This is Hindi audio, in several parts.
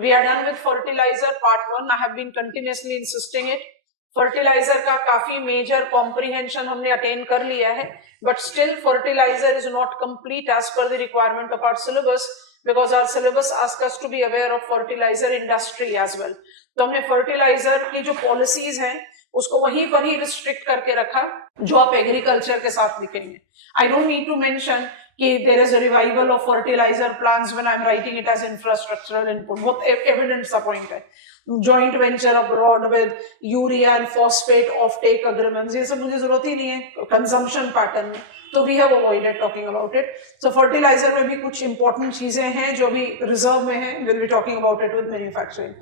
We are done with fertilizer part 1. I have been continuously insisting it. Fertiliser का काफी मेजर कॉम्प्रिहेंशन हमने अटेन कर लिया है, but still fertiliser is not complete as per the requirement of our syllabus, because our syllabus ask us to be aware of fertiliser industry as well. तो हमने फर्टिलाइजर की जो पॉलिसीज हैं उसको वहीं पर ही रिस्ट्रिक्ट करके रखा जो आप एग्रीकल्चर के साथ लिखेंगे. I don't need to mention कि there is a revival of fertilizer plants when I'm writing it as infrastructural input. बहुत evident सा point है. Joint venture abroad with urea and phosphate offtake agreements, ये सब मुझे जरूरत ही नहीं है consumption pattern में, तो we have avoided talking about it. So fertilizer में भी कुछ important चीजें हैं जो भी reserve में हैं. We'll be talking about it with manufacturing.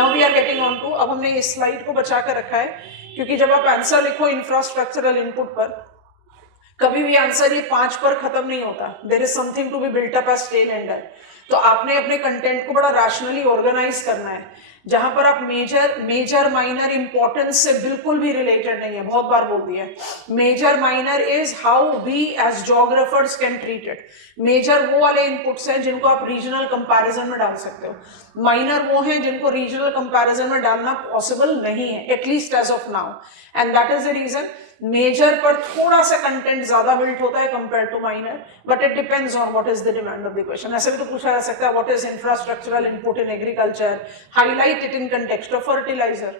Now we are getting on to, अब हमने इस slide को बचा कर रखा है क्योंकि जब आप आंसर लिखो infrastructural input पर, कभी भी आंसर ये 5 पर खत्म नहीं होता. There is something to be built up as tail ender. तो आपने अपने कंटेंट को बड़ा रैशनली ऑर्गेनाइज करना है, जहां पर आप मेजर माइनर इंपॉर्टेंस से बिल्कुल भी रिलेटेड नहीं है. बहुत बार बोल दिया है. Major minor is how we as geographers can treat it. Major वो वाले इनपुट्स हैं जिनको आप रीजनल कंपैरिजन में डाल सकते हो. माइनर वो हैं जिनको रीजनल कंपैरिजन में डालना पॉसिबल नहीं है, at least as of now. And that is the reason major पर थोड़ा सा कंटेंट ज्यादा बिल्ट होता है compare to minor, but it depends on what is the demand of the question. ऐसे भी तो पूछा जा सकता है what is infrastructural input in agriculture, highlight it in context of fertiliser.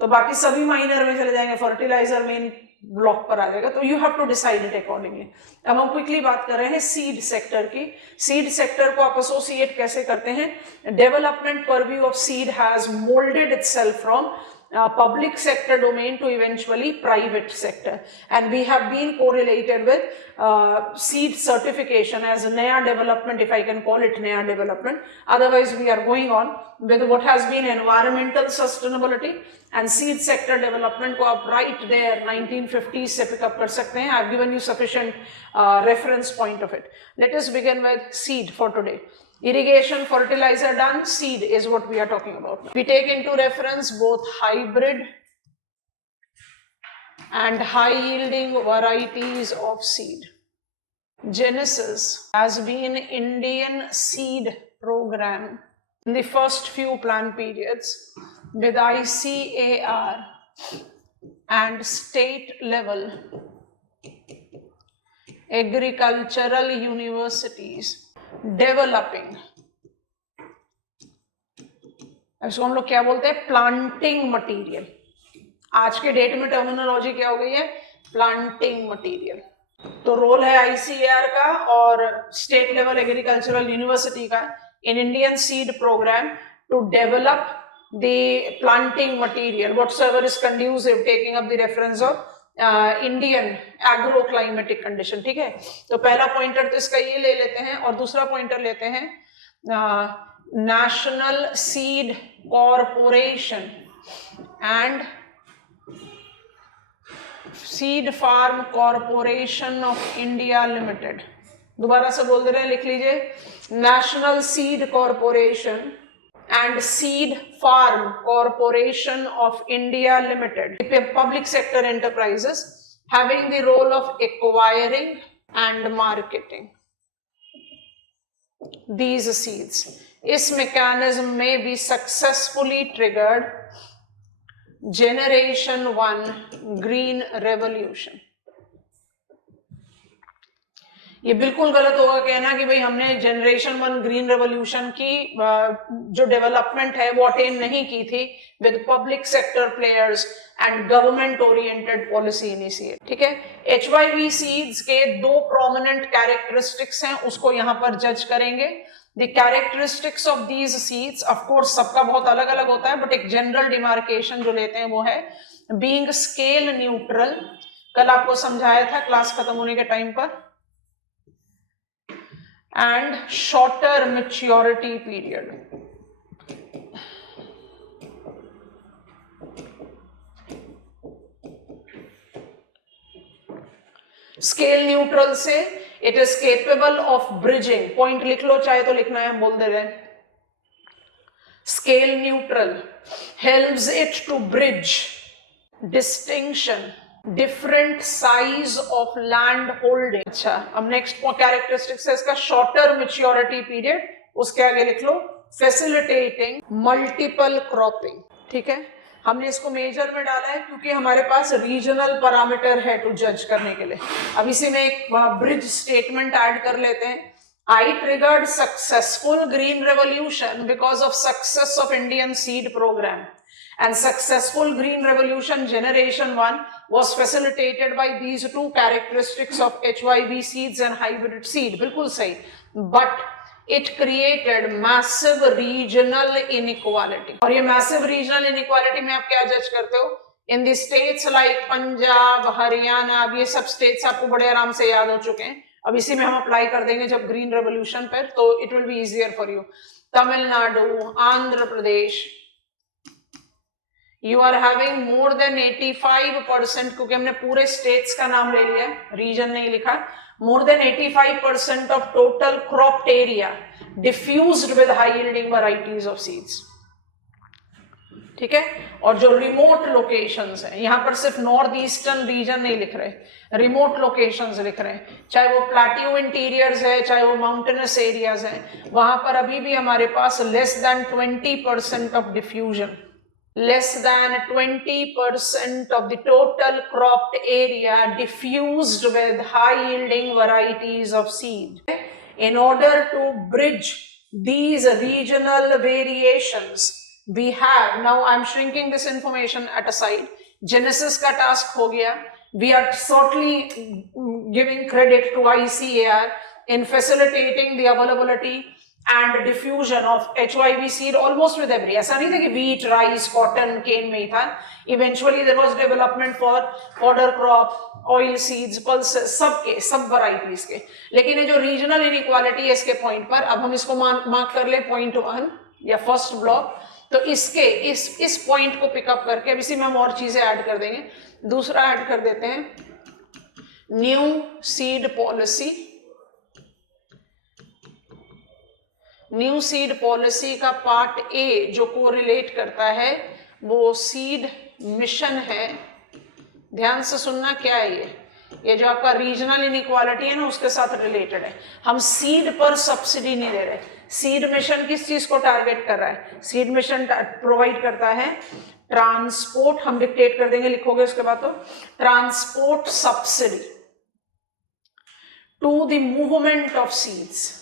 तो बाकी सभी माइनर में चले जाएंगे, फर्टिलाइजर मेन ब्लॉक पर आ जाएगा. तो you have to decide it accordingly. अब हम क्विकली बात कर रहे हैं सीड सेक्टर की. सीड सेक्टर को आप एसोसिएट कैसे करते हैं? Development purview of seed has moulded itself from public sector domain to eventually private sector, and we have been correlated with seed certification as a naya development, if I can call it naya development. Otherwise we are going on with what has been environmental sustainability and seed sector development को आप right there 1950s से pick up कर सकते हैं. I have given you sufficient reference point of it. Let us begin with seed for today. Irrigation, fertilizer done, seed is what we are talking about. We take into reference both hybrid and high yielding varieties of seed. Genesis has been Indian seed program in the first few plan periods with ICAR and state level agricultural universities developing. इसको हम लोग क्या बोलते हैं? Planting material. आज के डेट में टर्मिनोलॉजी क्या हो गई है? Planting material. तो रोल है आईसीएआर का और स्टेट लेवल एग्रीकल्चरल यूनिवर्सिटी का in Indian seed programme to develop the planting material whatsoever is conducive, taking up the reference of Indian agro climatic condition. ठीक है, तो पहला पॉइंटर तो इसका ये ले लेते हैं और दूसरा पॉइंटर लेते हैं National Seed Corporation and Seed Farm Corporation of India Limited. दोबारा से बोल दे रहे हैं, लिख लीजिए. National Seed Corporation and Seed Farm Corporation of India Limited, public sector enterprises having the role of acquiring and marketing these seeds. इस mechanism में भी successfully triggered Generation 1 Green Revolution. ये बिल्कुल गलत होगा कहना कि भाई हमने जनरेशन 1 ग्रीन रेवोल्यूशन की जो डेवलपमेंट है वो अटेन नहीं की थी with public sector players and government oriented policy initiate. ठीक है, HYV सीड्स के 2 प्रोमिनेंट कैरेक्टरिस्टिक्स हैं, उसको यहाँ पर जज करेंगे. The characteristics of these seeds, of course सबका बहुत अलग अलग होता है, बट एक जनरल डिमार्केशन जो लेते हैं वो है बीइंग स्केल न्यूट्रल. कल आपको समझाया था क्लास खत्म होने के टाइम पर. and shorter maturity period. Scale neutral से it is capable of bridging. Point लिख लो, चाहे तो लिखना है, बोल दे रहे. Scale neutral helps it to bridge distinction different size of land holding. अच्छा, अब नेक्स्ट कैरेक्टरिस्टिक्स है इसका शॉर्टर मैच्योरिटी पीरियड. उसके आगे लिख लो फैसिलिटेटिंग मल्टीपल क्रॉपिंग। ठीक है, हमने इसको मेजर में डाला है क्योंकि हमारे पास रीजनल पैरामीटर है टू जज करने के लिए। अब इसी में एक ब्रिज स्टेटमेंट ऐड कर लेते हैं। I triggered successful green revolution because of success of Indian seed program, and successful green revolution generation 1 was facilitated by these two characteristics of HYB seeds and hybrid seed। बिल्कुल सही, but it created massive regional inequality। और ये massive regional inequality में आप क्या जज करते हो? In the states like Punjab, Haryana, अब ये सब स्टेट्स आपको बड़े आराम से याद हो चुके हैं। अब इसी में हम अप्लाई कर देंगे जब ग्रीन रेवोल्यूशन पर, तो it will be easier for you. Tamil Nadu, Andhra Pradesh, you are having more than 85%, क्योंकि हमने पूरे स्टेट्स का नाम ले लिया, रीजन नहीं लिखा। मोर than 85% of total cropped area diffused with high yielding varieties of seeds. ठीक है, और जो रिमोट लोकेशंस हैं, यहां पर सिर्फ नॉर्थ ईस्टर्न रीजन नहीं लिख रहे, रिमोट लोकेशंस लिख रहे हैं, चाहे वो प्लेट्यू इंटीरियर्स है, चाहे वो माउंटेनस एरियाज हैं, वहां पर अभी भी हमारे पास less than 20% of diffusion, less than 20% of the total cropped area diffused with high yielding varieties of seed। In order to bridge these regional variations, we have, now I'm shrinking this information at a side, Genesis का task हो गया, we are certainly giving credit to ICAR in facilitating the availability and diffusion of HYB seed almost with every, ऐसा नहीं था कि wheat, rice, cotton, cane में ही था, eventually there was development for fodder crop, oil seeds, pulses, सबके सब varieties के। लेकिन ये जो regional inequality है इसके point पर, अब हम इसको मार्क कर ले point 1 या first block, तो इसके इस point को pick up करके अब इसी में हम और चीजें ऐड कर देंगे। दूसरा ऐड कर देते हैं new seed policy. New seed policy का पार्ट ए जो कोरिलेट करता है वो सीड मिशन है। ध्यान से सुनना, क्या है ये जो आपका रीजनल इनइक्वालिटी है ना, उसके साथ रिलेटेड है। हम सीड पर सब्सिडी नहीं दे रहे। सीड मिशन किस चीज को टारगेट कर रहा है? सीड मिशन प्रोवाइड करता है ट्रांसपोर्ट, हम डिक्टेट कर देंगे, लिखोगे उसके बाद, तो transport subsidy to the movement of seeds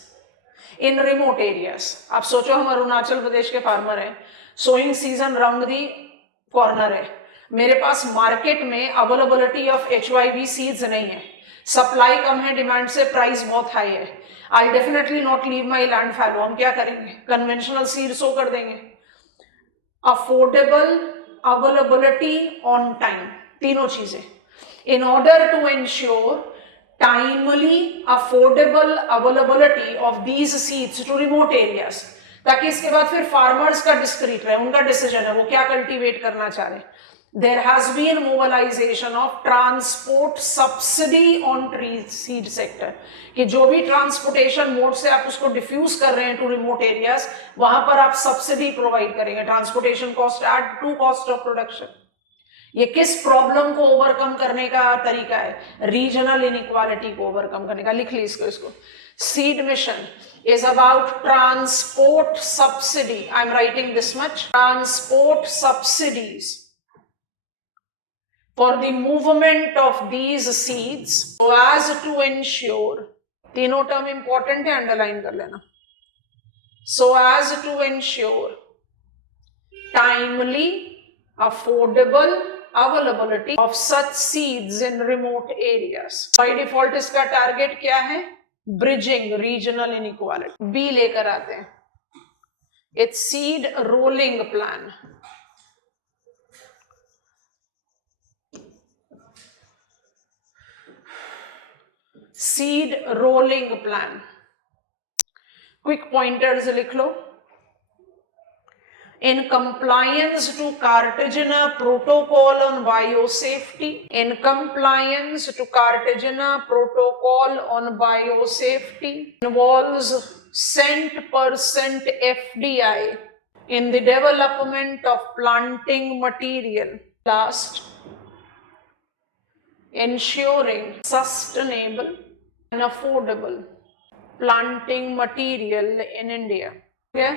in remote areas. आप सोचो हम अरुणाचल प्रदेश के फार्मर हैं, sowing season round the corner है, मेरे पास मार्केट में अवेलेबिलिटी ऑफ HYB सीड्स नहीं है, सप्लाई कम है, डिमांड से प्राइस बहुत हाई है। I definitely not leave my land fallow, हम क्या करेंगे? कन्वेंशनल सीड सो कर देंगे। अफोर्डेबल, अवेलेबिलिटी, ऑन टाइम, तीनों चीजें। In order to ensure timely affordable availability of these seeds to remote areas, ताकि इसके बाद फिर फार्मर्स का डिस्क्रीट रहे, उनका डिसीजन है वो क्या कल्टीवेट करना चाह रहे। There has been mobilisation of transport subsidy on tree seed sector, कि जो भी ट्रांसपोर्टेशन मोड से आप उसको डिफ्यूज कर रहे हैं टू रिमोट एरियाज, वहां पर आप सब्सिडी प्रोवाइड करेंगे। Transportation cost add to cost of production. ये किस प्रॉब्लम को ओवरकम करने का तरीका है? रीजनल इनइक्वालिटी को ओवरकम करने का। लिख ली इसको। Seed mission is about transport subsidy, I'm writing this much, transport subsidies for the movement of these seeds so as to ensure, तीनों टर्म इंपॉर्टेंट है, अंडरलाइन कर लेना, so as to ensure timely, affordable availability of such seeds in remote areas। by default इसका टारगेट क्या है? Bridging regional inequality. बी लेकर आते हैं, it's seed rolling plan. Seed rolling plan, quick pointers लिख लो। In compliance to Cartagena Protocol on Biosafety, in compliance to Cartagena Protocol on Biosafety involves cent% FDI in the development of planting material. Last, ensuring sustainable and affordable planting material in India. Okay?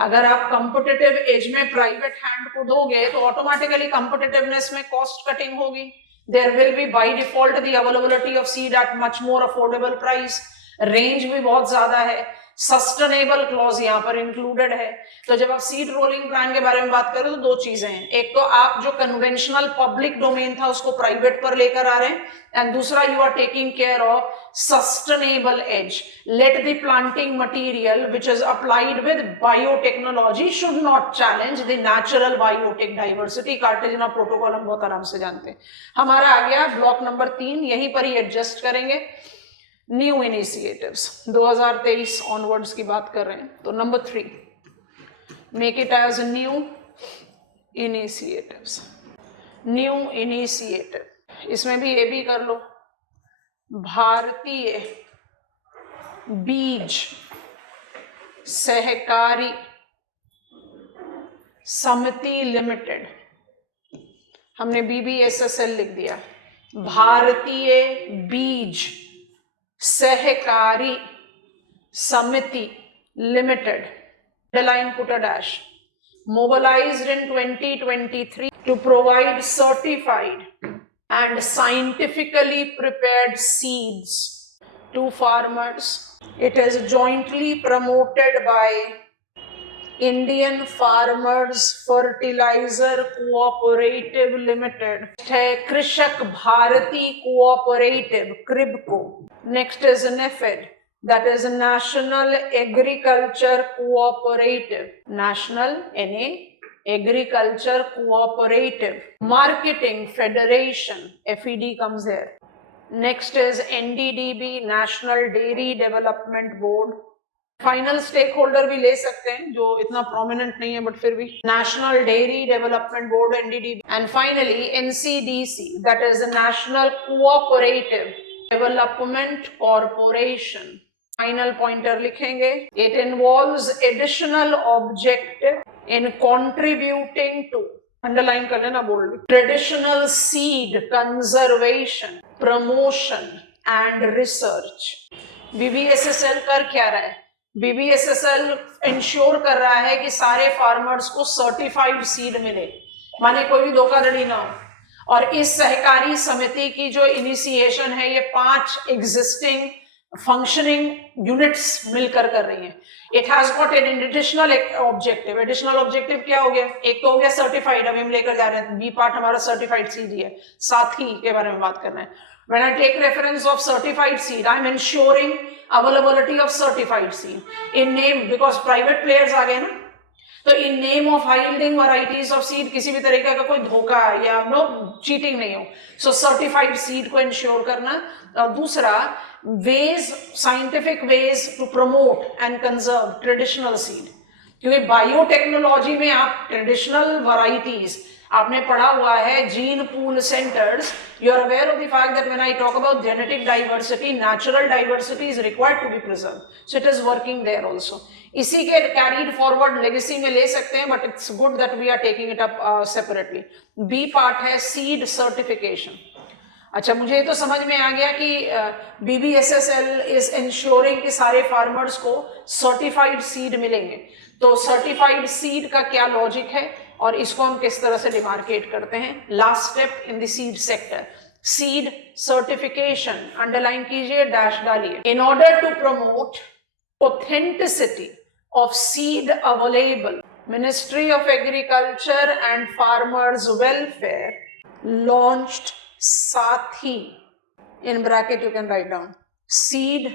अगर आप कंपिटिटिव एज में प्राइवेट हैंड को दोगे तो ऑटोमेटिकली कंपिटिटिवनेस में कॉस्ट कटिंग होगी. There will be by default the availability of seed at much more affordable price. Range भी बहुत ज्यादा है. सस्टेनेबल क्लॉज यहाँ पर इंक्लूडेड है. तो जब आप सीड रोलिंग प्लान के बारे में बात करें तो दो चीजें हैं. एक तो आप जो कन्वेंशनल पब्लिक डोमेन था उसको प्राइवेट पर लेकर आ रहे हैं, एंड दूसरा you are taking care of sustainable edge. Let the planting material which is applied with biotechnology should not challenge the natural biotic diversity. Cartagena protocol हम बहुत आराम से जानते हैं. हमारा आ गया ब्लॉक नंबर 3, यहीं पर ही एडजस्ट करेंगे. न्यू इनिशिएटिव्स 2023 ऑनवर्ड्स की बात कर रहे हैं. तो number 3, make it as new initiatives. New initiative, इसमें भी ये भी कर लो, भारतीय बीज सहकारी समिति लिमिटेड. हमने BBSSL लिख दिया. भारतीय बीज सहकारी समिति limited, underline put a dash, mobilized in 2023 to provide certified and scientifically prepared seeds to farmers. It is jointly promoted by Indian Farmers Fertilizer Cooperative Limited है Krishak Bharati cooperative KRIBHCO. Next is NAFED, that is National Agriculture Cooperative, National NA Agriculture Cooperative Marketing Federation, FED comes here. Next is NDDB, National Dairy Development Board. Final stakeholder भी ले सकते हैं जो इतना प्रोमिनेंट नहीं है बट फिर भी, national dairy development board NDDB. And finally NCDC, that is national cooperative development corporation. Final pointer लिखेंगे. It involves additional objective in contributing to, underline कर लेना bold, traditional seed conservation, promotion and research. BBSSL कर क्या रहा है? BBSSL इंश्योर कर रहा है कि सारे फार्मर्स को सर्टिफाइड सीड मिले, माने कोई भी धोखाधड़ी ना हो. और इस सहकारी समिति की जो इनिशिएशन है ये 5 एग्जिस्टिंग फंक्शनिंग यूनिट्स मिलकर कर रही हैं. It has got an additional objective. Additional objective क्या हो गया? एक तो हो गया सर्टिफाइड, अभी हम लेकर जा रहे हैं. बी पार्ट हमारा सर्टिफाइड सीड ही है. साथी के बारे में बात करना है. When I take reference of certified seed, I am ensuring availability of certified seed. In name, because private players आ गए ना, तो in name of high yielding varieties of seed किसी भी तरीके का कोई धोखा या चीटिंग नहीं हो. So certified seed को ensure करना. और दूसरा, ways, scientific ways to promote and conserve traditional seed. क्योंकि बायोटेक्नोलॉजी में आप ट्रेडिशनल वैरायटीज आपने पढ़ा हुआ है, gene pool centres. You are aware of the fact that when I talk about genetic diversity, natural diversity is required to be preserve. So it is working there also. इसी के कैरीड फॉरवर्ड लेगेसी में ले सकते हैं, but it's good that we are taking it up separately. B part है सीड सर्टिफिकेशन. अच्छा, मुझे तो समझ में आ गया कि BBSSL इज इंश्योरिंग कि सारे फार्मर्स को सर्टिफाइड सीड मिलेंगे. तो सर्टिफाइड सीड का क्या लॉजिक है और इसको हम किस तरह से डिमार्केट करते हैं. Last step in the seed sector, seed certification, underline कीजिए, डैश डालिए. In order to promote authenticity of seed available, ministry of agriculture and farmers welfare launched SATHI, in bracket you can write down, seed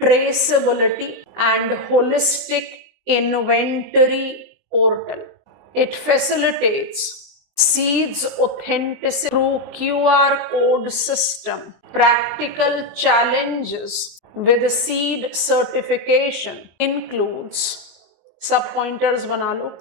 traceability and holistic inventory portal. It facilitates seeds authenticity through QR code system. Practical challenges with seed certification includes, sub pointers बना लो,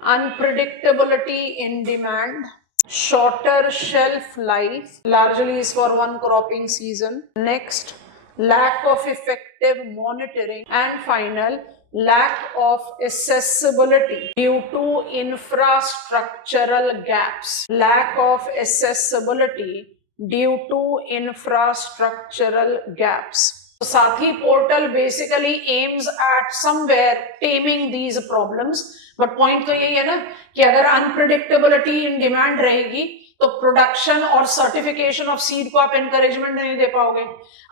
unpredictability in demand, shorter shelf life, largely is for one cropping season. Next, lack of effective monitoring, and final, lack of accessibility due to infrastructural gaps. Lack of accessibility due to infrastructural gaps. साथी portal basically aims at somewhere taming these problems, but point तो यही है ना कि अगर अनप्रिडिक्टेबिलिटी इन डिमांड रहेगी तो प्रोडक्शन और सर्टिफिकेशन ऑफ सीड को आप एनकरेजमेंट नहीं दे पाओगे।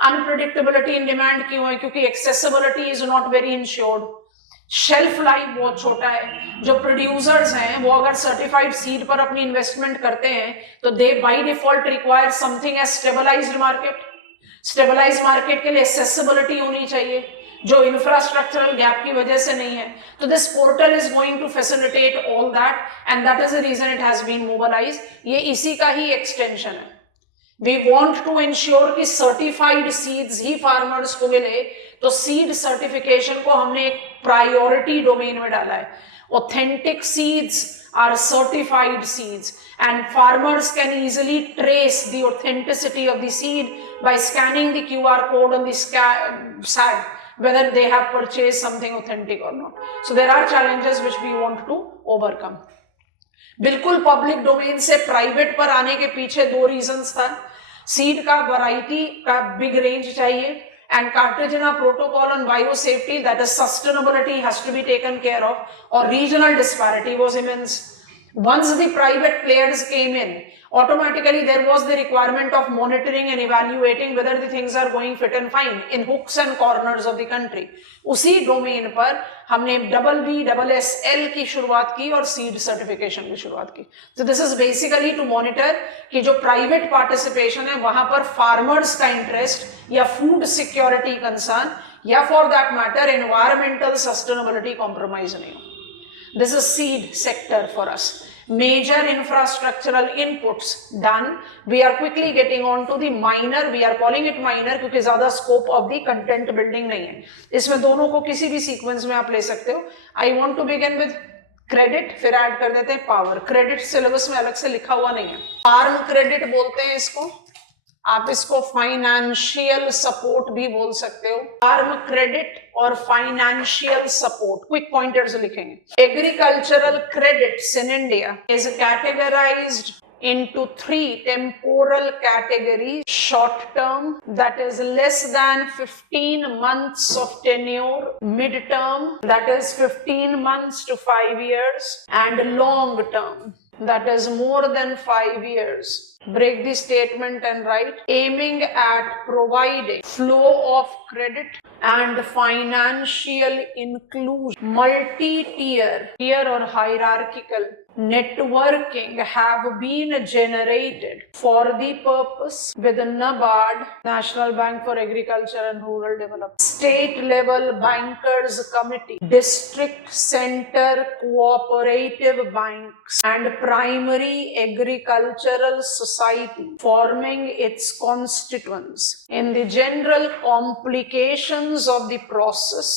अनप्रिडिक्टेबिलिटी इन डिमांड क्यों है? क्योंकि accessibility is not very insured, shelf life बहुत छोटा है। जो प्रोड्यूसर्स हैं वो अगर सर्टिफाइड सीड पर अपनी इन्वेस्टमेंट करते हैं तो they by default require something as stabilised market. Stabilised market के लिए एक्सेसिबिलिटी होनी चाहिए, जो इंफ्रास्ट्रक्चरल गैप की वजह से नहीं है। तो this portal is going to facilitate all that and that is the reason it has been mobilized. ये इसी का ही एक्सटेंशन है। वी वांट टू इंश्योर कि सर्टिफाइड सीड्स ही फार्मर्स को मिले, तो सीड सर्टिफिकेशन को हमने एक प्रायोरिटी डोमेन में डाला है। Authentic seeds are certified seeds and farmers can easily trace the authenticity of the seed by scanning the QR code on the SAG whether they have purchased something authentic or not. So there are challenges which we want to overcome. बिल्कुल पब्लिक डोमेन से प्राइवेट पर आने के पीछे दो रीजंस था। सीड का वैरायटी का बिग रेंज चाहिए and Cartagena protocol on biosafety, that is sustainability, has to be taken care of, or regional disparity was immense. Once the private players came in, automatically there was the requirement of monitoring and evaluating whether the things are going fit and fine in hooks and corners of the country. उसी डोमेन पर हमने BBSL की शुरुआत की और सीड सर्टिफिकेशन की शुरुआत की। तो this is basically to monitor कि जो प्राइवेट पार्टिसिपेशन है वहां पर फार्मर्स का इंटरेस्ट या फूड सिक्योरिटी कंसर्न या for that matter environmental sustainability compromise नहीं हो। This is seed sector for us. Major infrastructural inputs done. We are quickly getting on to the minor. We are calling it minor क्योंकि ज्यादा scope of the content building नहीं है। इसमें दोनों को किसी भी सीक्वेंस में आप ले सकते हो। I want to begin with credit, फिर ऐड कर देते हैं power. Credit सिलेबस में अलग से लिखा हुआ नहीं है। फार्म क्रेडिट बोलते हैं इसको, आप इसको फाइनेंशियल सपोर्ट भी बोल सकते हो। फार्म क्रेडिट और फाइनेंशियल सपोर्ट क्विक पॉइंटर्स लिखेंगे। Agricultural credits in India is categorised into 3 temporal categories: short term, that is less than 15 months of tenure; mid term, that is 15 months to 5 years; and long term, that is more than 5 years. Break the statement and write: aiming at providing flow of credit and financial inclusion. Multi-tier or hierarchical networking have been generated for the purpose with NABARD, National Bank for Agriculture and Rural Development, state level bankers committee, district center cooperative banks, and primary agricultural society forming its constituents. In the general complications of the process,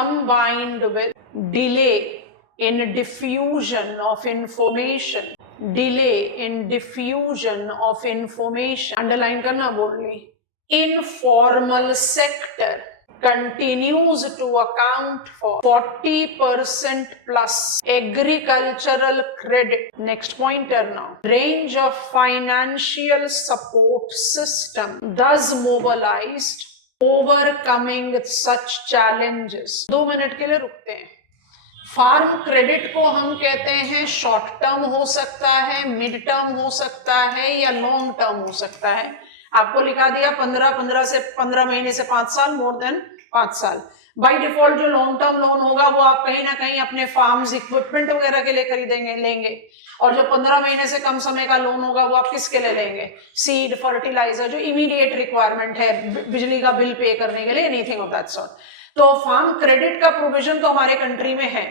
combined with delay in diffusion of information, underline करना boldly, informal sector continues to account for 40% plus agricultural credit. Next pointer now. Range of financial support system thus mobilized, overcoming such challenges. 2 minute के लिए रुकते हैं। फार्म क्रेडिट को हम कहते हैं शॉर्ट टर्म हो सकता है, मिड टर्म हो सकता है या लॉन्ग टर्म हो सकता है। आपको लिखा दिया 15 महीने से 5 साल, मोर देन 5 साल। बाय डिफॉल्ट जो लॉन्ग टर्म लोन होगा वो आप कहीं ना कहीं अपने फार्म्स इक्विपमेंट वगैरह के लिए खरीदेंगे लेंगे, और जो 15 महीने से कम समय का लोन होगा वो आप किसके लिए लेंगे? सीड, फर्टिलाइजर, जो इमीडिएट रिक्वायरमेंट है, बिजली का बिल पे करने के लिए, एनीथिंग ऑफ दैट सॉर्ट। तो फार्म क्रेडिट का प्रोविजन तो हमारे कंट्री में है।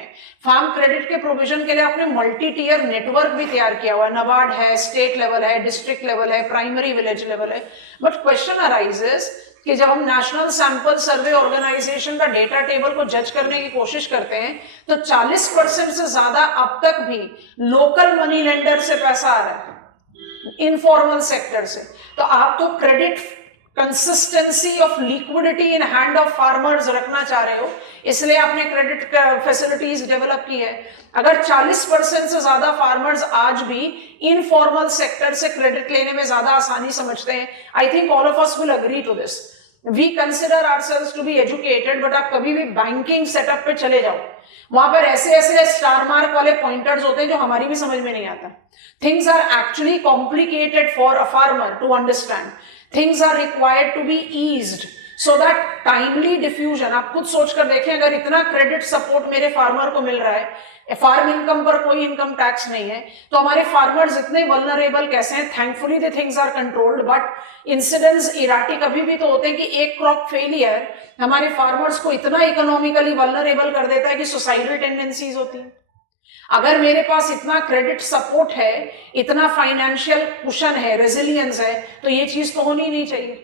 फार्म क्रेडिट के प्रोविजन के लिए आपने मल्टी टीयर नेटवर्क भी तैयार किया हुआ है। नबार्ड है, स्टेट लेवल है, डिस्ट्रिक्ट लेवल है, प्राइमरी विलेज लेवल है। बट क्वेश्चन अराइजेस कि जब हम नेशनल सैंपल सर्वे ऑर्गेनाइजेशन का डेटा टेबल को जज करने की कोशिश करते हैं तो 40% से ज्यादा अब तक भी लोकल मनी लेंडर से पैसा आ रहा है, इनफॉर्मल सेक्टर से। तो आप तो credit consistency of liquidity in hand of farmers रखना चाह रहे हो, इसलिए आपने क्रेडिट फैसिलिटीज डेवलप की है। अगर 40% से ज्यादा फार्मर्स आज भी इनफॉर्मल सेक्टर से क्रेडिट लेने में ज्यादा आसानी समझते हैं, I think all of us will agree to this. We consider ourselves to be educated, but आप कभी भी बैंकिंग सेटअप पे चले जाओ, वहां पर ऐसे ऐसे स्टार मार्क वाले पॉइंटर्स होते हैं जो हमारी भी समझ में नहीं आता। Things are actually complicated for a farmer to understand. Things are required to be eased so that timely diffusion, आप खुद सोच कर देखें, अगर इतना क्रेडिट सपोर्ट मेरे फार्मर को मिल रहा है, फार्म इनकम पर कोई इनकम टैक्स नहीं है, तो हमारे फार्मर्स इतने वल्नरेबल कैसे हैं? Thankfully the things are controlled, but incidents erratic अभी भी तो होते हैं कि एक क्रॉप फेलियर हमारे फार्मर्स को इतना इकोनॉमिकली वल्नरेबल कर देता है कि सुसाइडल टेंडेंसीज होती है। अगर मेरे पास इतना क्रेडिट सपोर्ट है, इतना फाइनेंशियल कुशन है, रेजिलियंस है, तो ये चीज तो होनी नहीं चाहिए।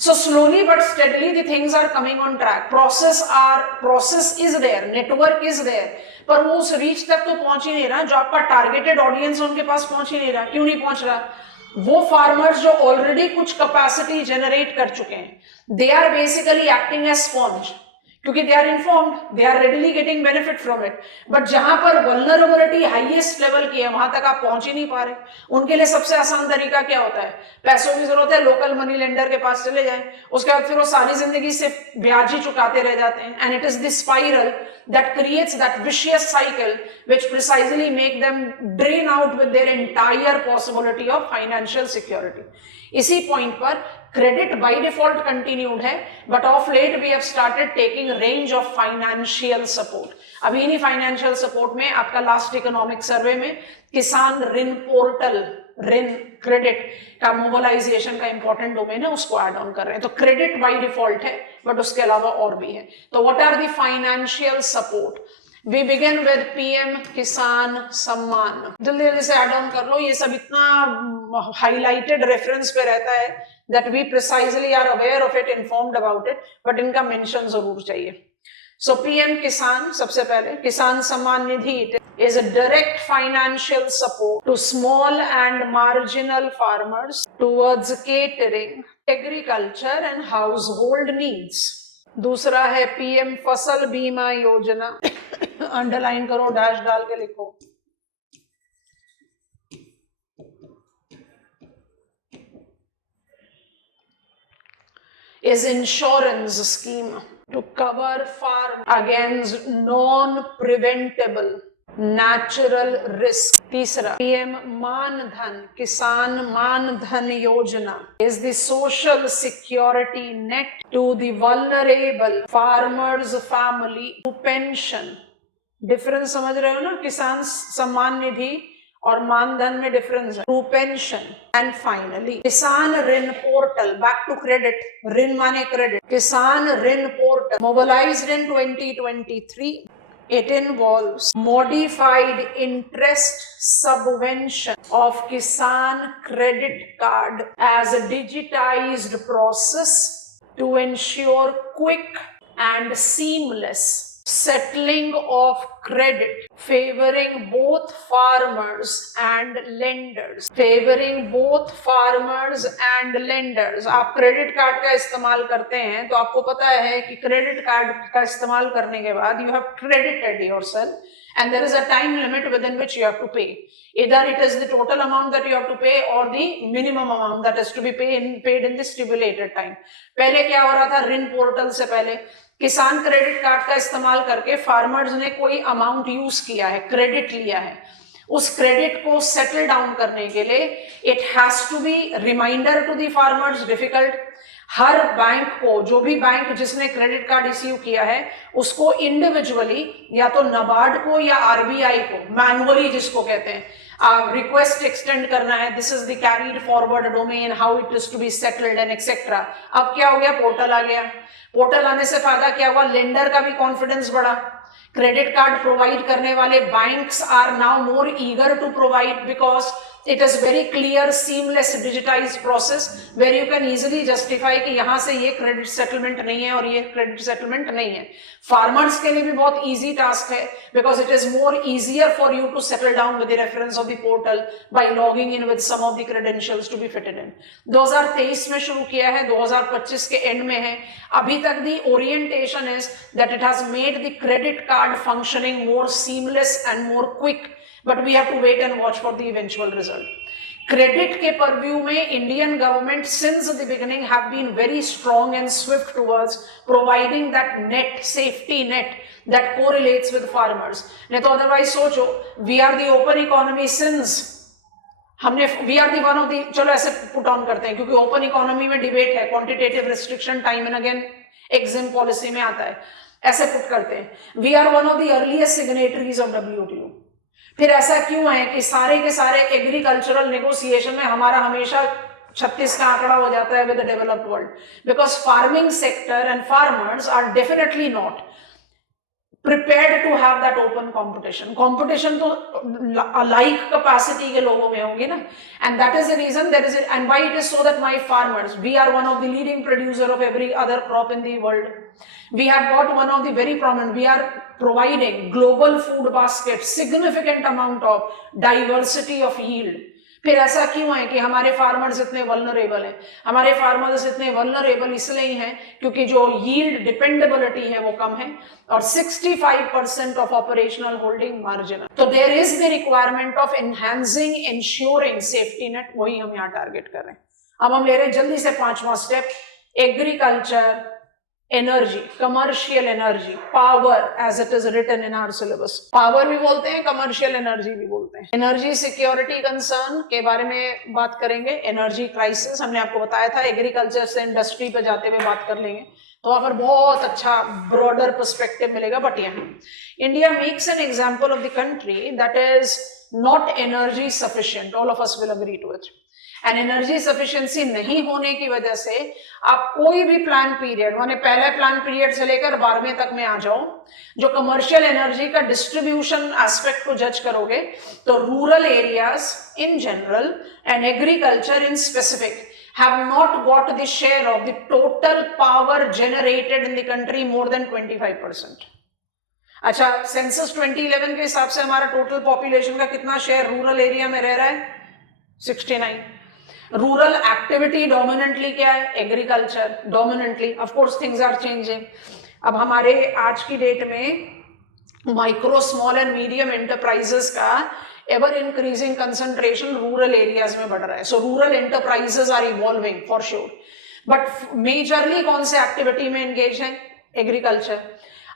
So slowly but steadily the things are coming on track. Process is there, network is there, पर वो उस रीच तक तो पहुंच ही नहीं रहा। जो आपका टारगेटेड ऑडियंस उनके पास पहुंच ही नहीं रहा। क्यों नहीं पहुंच रहा? वो फार्मर्स जो ऑलरेडी कुछ कैपेसिटी जनरेट कर चुके हैं, they are basically acting as sponge, क्योंकि they are informed, they are readily getting benefit from it. But जहां पर वल्नरेबिलिटी हाईएस्ट लेवल की है, वहां तक आप पहुंच ही नहीं पा रहे। उनके लिए सबसे आसान तरीका क्या होता है? पैसों की जरूरत है, लोकल मनी लेंडर के पास चले जाएं, उसके बाद फिर वो सारी जिंदगी सिर्फ ब्याज ही चुकाते रह जाते हैं। And it is the spiral that creates that vicious cycle which precisely make them drain out with their entire possibility of financial security. इसी पॉइंट पर क्रेडिट बाय डिफॉल्ट कंटिन्यूड है, but of late we have started taking range of financial support. अभी इन्हीं फाइनेंशियल सपोर्ट में आपका लास्ट इकोनॉमिक सर्वे में किसान ऋण पोर्टल, ऋण क्रेडिट का मोबिलाइजेशन का इंपॉर्टेंट डोमेन है, उसको ऐड ऑन कर रहे हैं। तो क्रेडिट बाय डिफॉल्ट है, बट उसके अलावा और भी है। तो what are the financial support? We begin with PM Kisan Samman. जल्दी जल्दी से ऐड ऑन कर लो, ये सब इतना हाईलाइटेड रेफरेंस पे रहता है that we precisely are aware of it, informed about it, but इनका मेंशन जरूर चाहिए। So PM किसान, सबसे पहले किसान Samman Nidhi is a direct financial support to small and marginal farmers towards catering agriculture and household needs। दूसरा है PM फसल बीमा योजना, अंडरलाइन करो, डैश डाल के लिखो। is insurance scheme to cover farm against non-preventable natural risk। तीसरा PM मानधन, किसान मानधन योजना is the social security net to the vulnerable farmers family to pension। Difference समझ रहे हो ना? किसान सम्मान निधि और मानधन में डिफरेंस है, टू पेंशन। एंड फाइनली किसान ऋण पोर्टल, बैक टू क्रेडिट, ऋण माने क्रेडिट। किसान ऋण portal mobilised in 2023। It involves modified interest subvention of Kisan credit card as a digitized process to ensure quick and seamless settling of credit, favoring both farmers and lenders। favoring both farmers and lenders। आप क्रेडिट कार्ड का इस्तेमाल करते हैं तो आपको पता है कि क्रेडिट कार्ड का इस्तेमाल करने के बाद you have credited yourself and there is a time limit within which you have to pay। Either it is the total amount that you have to pay or the minimum amount that is to be paid in the stipulated time। पहले क्या हो रहा था? ऋण पोर्टल से पहले किसान क्रेडिट कार्ड का इस्तेमाल करके फार्मर्स ने कोई अमाउंट यूज किया है, क्रेडिट लिया है, उस क्रेडिट को सेटल डाउन करने के लिए it has to be reminder to the farmers difficult. हर बैंक को, जो भी बैंक जिसने क्रेडिट कार्ड इश्यू किया है, उसको इंडिविजुअली या तो नाबार्ड को या आरबीआई को मैनुअली, जिसको कहते हैं, रिक्वेस्ट एक्सटेंड करना है। This is the carried forward domain, how it is to be settled and etcetera. अब क्या हो गया? पोर्टल आ गया। पोर्टल आने से फायदा क्या हुआ? लेंडर का भी कॉन्फिडेंस बढ़ा। क्रेडिट कार्ड प्रोवाइड करने वाले banks are now more eager to provide because it is very clear, seamless, digitized process where you can easily justify कि यहाँ से ये credit settlement नहीं है और ये credit settlement नहीं है. Farmers के लिए भी बहुत easy task है because it is more easier for you to settle down with the reference of the portal by logging in with some of the credentials to be fitted in. 2023 में शुरू किया है, 2025 के end में है. अभी तक the orientation is that it has made the credit card functioning more seamless and more quick. But we have to wait and watch for the eventual result. Credit के purview में Indian government since the beginning have been very strong and swift towards providing that net, safety net that correlates with farmers. नहीं तो otherwise सोचो, we are the open economy since we are the one of the, चलो ऐसे put on करते हैं क्योंकि open economy में debate है, quantitative restriction time and again EXIM policy में आता है, ऐसे put करते हैं. We are one of the earliest signatories of WTO. फिर ऐसा क्यों है कि सारे के सारे एग्रीकल्चरल नेगोशिएशन में हमारा हमेशा 36 का आंकड़ा हो जाता है with the developed world? Because farming sector and farmers are definitely not prepared to have that open competition. Competition तो like capacity के लोगों में होगी ना, and that is the reason there is it, and why it is so that my farmers, we are one of the leading producer of every other crop in the world. We have got one of the very prominent, we are providing global food basket, significant amount of diversity of yield. फिर ऐसा क्यों है कि हमारे फार्मर्स इतने वल्नरेबल हैं? हमारे फार्मर्स इतने वल्नरेबल इसलिए ही हैं क्योंकि जो यील्ड डिपेंडेबिलिटी है वो कम है और 65% ऑफ ऑपरेशनल होल्डिंग मार्जिन है. तो there is the requirement of enhancing, ensuring safety net, वही हम यहाँ टारगेट कर रहे हैं. अब हम ले रहे हैं जल्दी से 5वां step, agriculture, energy, commercial energy, power as it is written in our syllabus. Power भी बोलते हैं, कमर्शियल एनर्जी भी बोलते हैं. एनर्जी सिक्योरिटी कंसर्न के बारे में बात करेंगे. एनर्जी क्राइसिस हमने आपको बताया था, एग्रीकल्चर से इंडस्ट्री पे जाते हुए बात कर लेंगे तो वहां पर बहुत अच्छा ब्रॉडर पर्सपेक्टिव मिलेगा. बट यहाँ India makes an example of the country that is not energy sufficient. All of us will agree to it. And energy sufficiency नहीं होने की वजह से आप कोई भी प्लान पीरियड, माने पहले प्लान पीरियड से लेकर 12वें तक में आ जाओ, जो कमर्शियल एनर्जी का डिस्ट्रीब्यूशन एस्पेक्ट को जज करोगे तो rural areas in general and agriculture in specific have not got the share of the total power generated in the country more than 25%. अच्छा, सेंसस 2011 के हिसाब से हमारा टोटल पॉपुलेशन का कितना शेयर रूरल एरिया में रह रहा है? 69. रूरल एक्टिविटी डोमिनेंटली क्या है? Agriculture dominantly. Of course things are changing. अब हमारे आज की डेट में micro, small and medium enterprises का ever increasing concentration rural areas में बढ़ रहा है. So rural enterprises are evolving for sure. But majorly कौन से एक्टिविटी में एंगेज है? एग्रीकल्चर.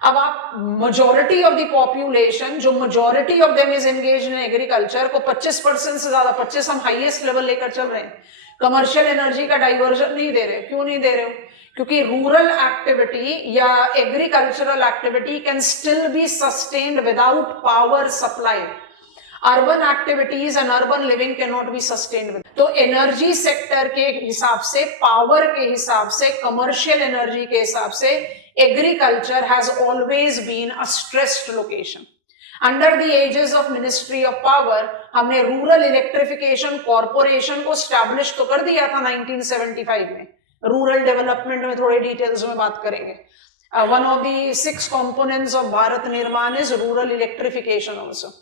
अब आप मेजॉरिटी ऑफ द पॉपुलेशन, जो majority of them is engage in agriculture, को 25% से ज्यादा, 25 हम हाईएस्ट लेवल लेकर चल रहे हैं. कमर्शियल एनर्जी का डाइवर्जन नहीं दे रहे. क्यों नहीं दे रहे हो? क्योंकि रूरल एक्टिविटी या agricultural activity can still be sustained without power supply. Urban activities and urban living can not be sustained. तो एनर्जी सेक्टर के हिसाब से, पावर के हिसाब से, कमर्शियल एनर्जी के हिसाब से agriculture has always been a stressed location. Under the aegis of Ministry of Power, हमने रूरल इलेक्ट्रिफिकेशन कॉर्पोरेशन को स्टैब्लिश तो कर दिया था 1975 में. रूरल डेवलपमेंट में थोड़े डिटेल्स में बात करेंगे. One of the 6 components of Bharat निर्माण is rural electrification also.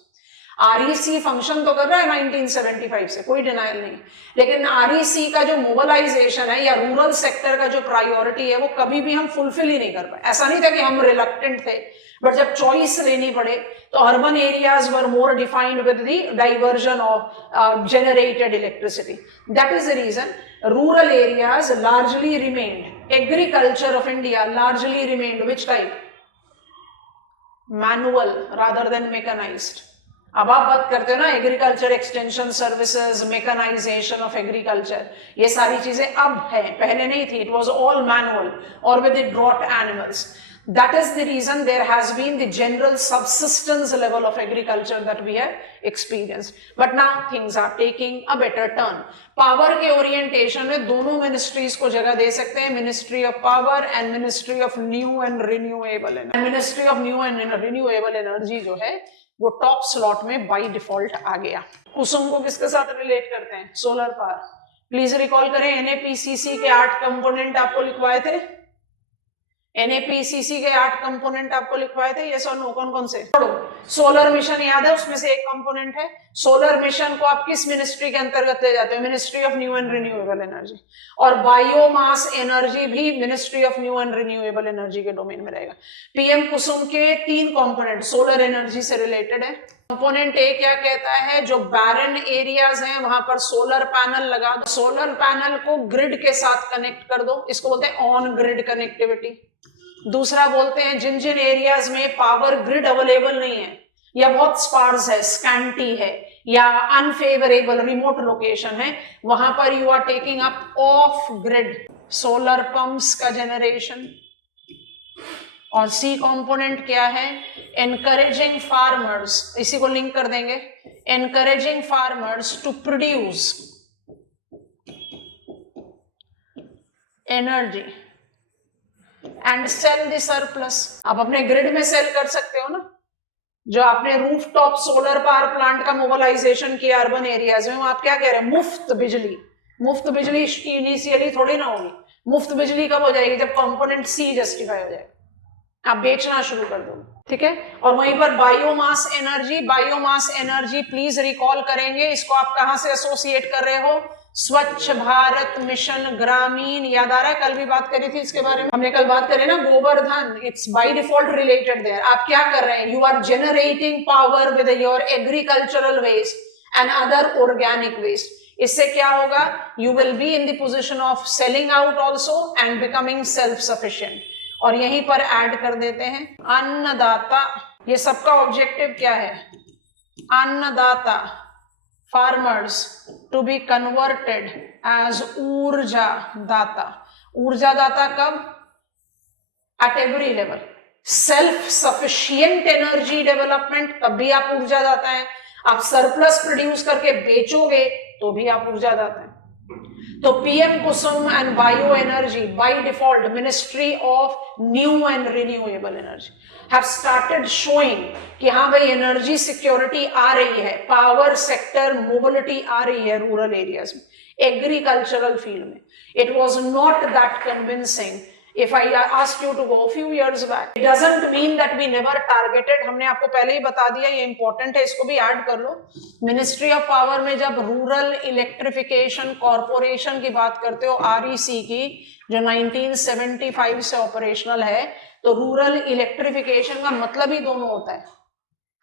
REC function तो कर रहा है 1975 से, कोई डिनाइल नहीं. लेकिन REC का जो मोबिलाइजेशन है या रूरल सेक्टर का जो प्रायोरिटी है वो कभी भी हम फुलफिल ही नहीं कर पाए. ऐसा नहीं था कि हम रिलक्टेंट थे, बट जब चॉइस लेनी पड़े तो urban areas were more defined with the diversion of generated electricity. That is the reason rural areas largely remained. Agriculture of India largely remained which type? Manual rather than mechanized. अब आप बात करते हो ना agriculture extension services, mechanization of agriculture, ये सारी चीजें अब है, पहले नहीं थी. इट वाज ऑल मैनुअल और with the draught animals. That is the reason there has been the general subsistence level of agriculture that we have experienced. But now things are taking a better turn. Power के ओरिएंटेशन में दोनों मिनिस्ट्रीज को जगह दे सकते हैं, ministry of power and ministry of new and renewable energy. Ministry of new and renewable energy जो है वो टॉप स्लॉट में बाय डिफॉल्ट आ गया. कुसुम को किसके साथ रिलेट करते हैं? Solar power. प्लीज रिकॉल करें, एनएपीसीसी के 8 कंपोनेंट आपको लिखवाए थे, एनएपीसीसी के 8 कंपोनेंट आपको लिखवाए थे, यस और नो? कौन कौन से? सोलर मिशन याद है, उसमें से एक कंपोनेंट है। सोलर मिशन को आप किस मिनिस्ट्री के अंतर्गत ले जाते हो? Ministry of new and renewable energy. और बायोमास एनर्जी भी ministry of new and renewable energy के डोमेन में रहेगा। पीएम कुसुम के 3 कंपोनेंट सोलर एनर्जी से रिलेटेड है। कंपोनेंट ए क्या कहता है? जो बैरन एरियाज हैं वहां पर सोलर पैनल लगा दो, सोलर पैनल को ग्रिड के साथ कनेक्ट कर दो, इसको बोलते हैं ऑन ग्रिड कनेक्टिविटी। दूसरा बोलते हैं जिन जिन एरियाज में पावर ग्रिड अवेलेबल नहीं है या बहुत स्पार्स है, स्कैंटी है या अनफेवरेबल रिमोट लोकेशन है, वहां पर you are taking up off grid solar pumps का जनरेशन। और सी कंपोनेंट क्या है? एनकरेजिंग फार्मर्स, इसी को लिंक कर देंगे, encouraging farmers to produce energy and sell the surplus. आप अपने ग्रिड में सेल कर सकते हो ना, जो आपने रूफटॉप सोलर पावर प्लांट का मोबिलाइजेशन किया अर्बन एरियाज में, आप क्या कह रहे हैं? मुफ्त बिजली। मुफ्त बिजली इनिशियली थोड़ी ना होगी, मुफ्त बिजली कब हो जाएगी? जब कंपोनेंट सी जस्टिफाई हो जाएगा, आप बेचना शुरू कर दो, ठीक है। और वहीं पर biomass energy, biomass energy please recall करेंगे, इसको आप कहां से एसोसिएट कर रहे हो? स्वच्छ भारत मिशन ग्रामीण, याद आ रहा है? कल भी बात करी थी इसके बारे में, हमने कल बात करी ना, Govardhan, it's by default related there. आप क्या कर रहे हैं? You are generating power with your agricultural waste and other organic waste. इससे क्या होगा? You will be in the position of selling out also and becoming self sufficient. और यहीं पर ऐड कर देते हैं अन्नदाता। ये सबका ऑब्जेक्टिव क्या है? अन्नदाता, farmers to be converted as ऊर्जा दाता। ऊर्जा दाता कब? At every level. Self sufficient energy development, तब भी आप ऊर्जा दाता हैं। आप सरप्लस प्रोड्यूस करके बेचोगे तो भी आप ऊर्जा दाता हैं। तो PM Kusum and bio energy by default ministry of new and renewable energy have started showing कि हाँ भाई एनर्जी सिक्योरिटी आ रही है, पावर सेक्टर मोबिलिटी आ रही है रूरल एरियाज में, एग्रीकल्चरल फील्ड में। It was not that convincing if I asked you to go a few years back. It doesn't mean that we never targeted, हमने आपको पहले ही बता दिया, ये इंपॉर्टेंट है, इसको भी ऐड कर लो। मिनिस्ट्री ऑफ पावर में जब रूरल इलेक्ट्रिफिकेशन कॉर्पोरेशन की बात करते हो, REC की, जो 1975 से ऑपरेशनल है, तो रूरल इलेक्ट्रिफिकेशन का मतलब ही दोनों होता है।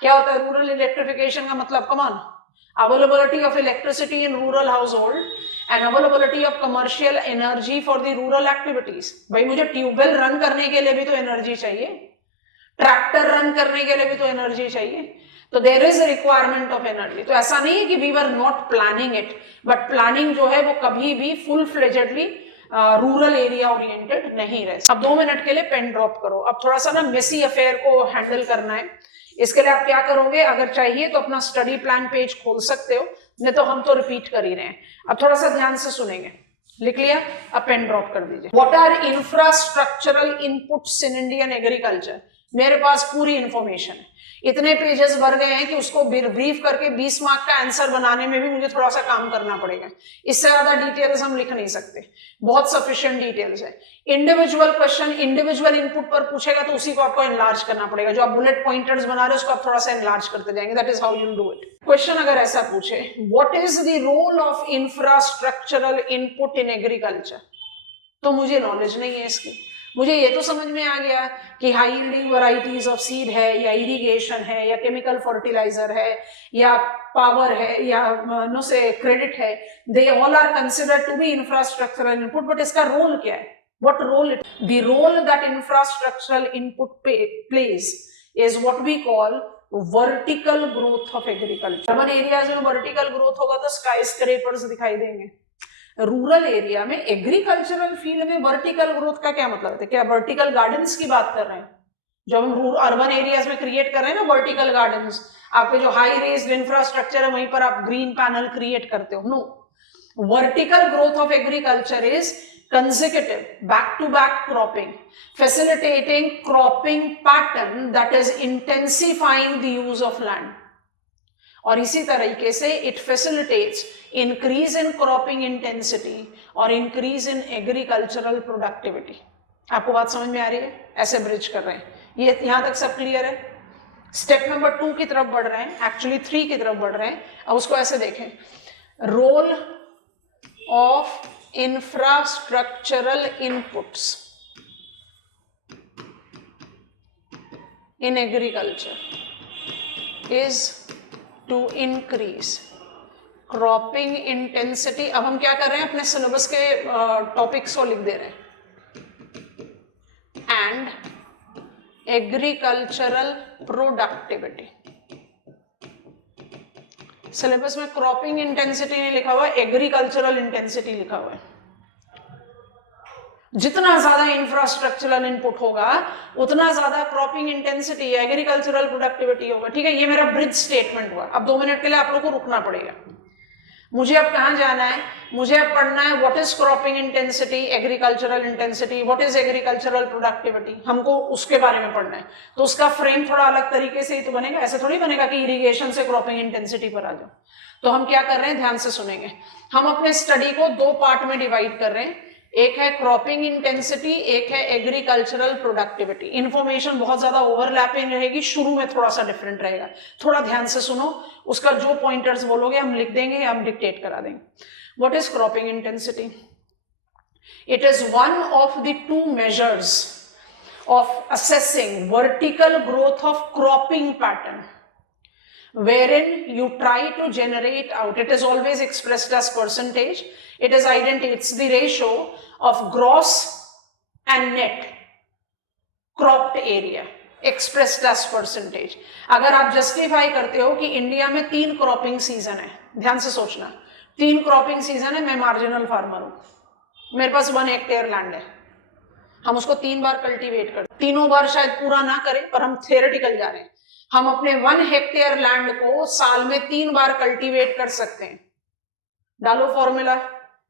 क्या होता है रूरल इलेक्ट्रिफिकेशन का मतलब? Common availability of electricity in rural household and availability of commercial energy for the rural activities। भाई मुझे ट्यूबवेल रन करने के लिए भी तो एनर्जी चाहिए, ट्रैक्टर रन करने के लिए भी तो एनर्जी चाहिए, तो there is requirement of energy. तो ऐसा नहीं है कि we were not planning it, but planning जो है वो कभी भी full fledgedly rural area oriented नहीं रहे। अब 2 मिनट के लिए पेन ड्रॉप करो। अब थोड़ा सा ना मेसी अफेयर को हैंडल करना है। इसके लिए आप क्या करोगे? अगर चाहिए तो अपना स्टडी प्लान पेज खोल सकते हो, नहीं तो हम तो रिपीट कर ही रहे हैं। अब थोड़ा सा ध्यान से सुनेंगे। लिख लिया? अब पेन ड्रॉप कर दीजिए। What are infrastructural inputs in Indian agriculture? मेरे पास पूरी इंफॉर्मेशन है, इतने पेजेस भर गए हैं कि उसको ब्रीफ करके 20 मार्क का आंसर बनाने में भी मुझे थोड़ा सा काम करना पड़ेगा। इससे ज्यादा डिटेल्स हम लिख नहीं सकते, बहुत सफिशिएंट डिटेल्स है। इंडिविजुअल क्वेश्चन इंडिविजुअल इनपुट पर पूछेगा तो उसी को आपको एनलार्ज करना पड़ेगा। जो आप बुलेट पॉइंटर्स बना रहे हो उसको आप थोड़ा सा एनलार्ज करते जाएंगे। That is how you do it. Question अगर ऐसा पूछे, what is the role of infrastructural input in agriculture, तो मुझे नॉलेज नहीं है इसकी। मुझे ये तो समझ में आ गया कि high yielding varieties of seed है, या इरिगेशन है, या केमिकल फर्टिलाइजर है, या पावर है, या नो से क्रेडिट है, they all are considered to be infrastructural input. But इसका रोल क्या है? What role it? The role that infrastructural input plays is what we call vertical growth of agriculture. Urban areas में वर्टिकल ग्रोथ होगा तो स्काई स्क्रेपर्स दिखाई देंगे। रूरल एरिया में एग्रीकल्चरल फील्ड में वर्टिकल ग्रोथ का क्या मतलब है? क्या वर्टिकल गार्डन्स की बात कर रहे हैं? जो हम अर्बन एरियाज में क्रिएट कर रहे हैं ना वर्टिकल गार्डन्स, आपके जो हाई रेज्ड इंफ्रास्ट्रक्चर है वहीं पर आप ग्रीन पैनल क्रिएट करते हो? No, vertical growth of agriculture is consecutive back-to-back cropping, facilitating cropping pattern that is intensifying the use of land। और इसी तरीके से it facilitates increase in cropping intensity और इंक्रीज इन एग्रीकल्चरल प्रोडक्टिविटी। आपको बात समझ में आ रही है? ऐसे ब्रिज कर रहे हैं, ये यहां तक सब क्लियर है? स्टेप नंबर 2 की तरफ बढ़ रहे हैं, एक्चुअली 3 की तरफ बढ़ रहे हैं। अब उसको ऐसे देखें, role of infrastructural inputs in agriculture is to increase cropping intensity। अब हम क्या कर रहे हैं, अपने सिलेबस के टॉपिक्स को लिख दे रहे हैं, एंड एग्रीकल्चरल प्रोडक्टिविटी। सिलेबस में क्रॉपिंग इंटेंसिटी नहीं लिखा हुआ, एग्रीकल्चरल इंटेंसिटी लिखा हुआ है। जितना ज्यादा इंफ्रास्ट्रक्चरल इनपुट होगा उतना ज्यादा क्रॉपिंग इंटेंसिटी, एग्रीकल्चरल प्रोडक्टिविटी होगा। ठीक है, ये मेरा ब्रिज स्टेटमेंट हुआ। अब 2 मिनट के लिए आप लोगों को रुकना पड़ेगा। मुझे अब कहां जाना है? मुझे अब पढ़ना है what is cropping intensity, agricultural intensity, what is agricultural productivity, हमको उसके बारे में पढ़ना है। तो उसका फ्रेम थोड़ा अलग तरीके से ही तो बनेगा, ऐसे थोड़ी बनेगा कि इरिगेशन से क्रॉपिंग इंटेंसिटी पर आ जाओ। तो हम क्या कर रहे हैं, ध्यान से सुनेंगे। हम अपने स्टडी को 2 पार्ट में डिवाइड कर रहे हैं, एक है क्रॉपिंग इंटेंसिटी, एक है एग्रीकल्चरल प्रोडक्टिविटी। इंफॉर्मेशन बहुत ज्यादा ओवरलैपिंग रहेगी, शुरू में थोड़ा सा डिफरेंट रहेगा, थोड़ा ध्यान से सुनो। उसका जो पॉइंटर्स बोलोगे हम लिख देंगे या हम डिक्टेट करा देंगे। What is cropping intensity? It is one of the 2 measures of assessing vertical growth of cropping pattern wherein you try to generate out, it is always expressed as percentage, it is it's the ratio of gross and net cropped area expressed as percentage। अगर आप जस्टिफाई करते हो कि इंडिया में 3 क्रॉपिंग सीजन है, ध्यान से सोचना, 3 क्रॉपिंग सीजन है, मैं मार्जिनल फार्मर हूं, मेरे पास 1 हेक्टेयर लैंड है, हम उसको 3 बार कल्टीवेट करते, तीनों बार शायद पूरा ना करें पर हम थियोरेटिकल जा रहे हैं, हम अपने 1 हेक्टेयर लैंड को साल में 3 बार कल्टीवेट कर सकते हैं। डालो formula,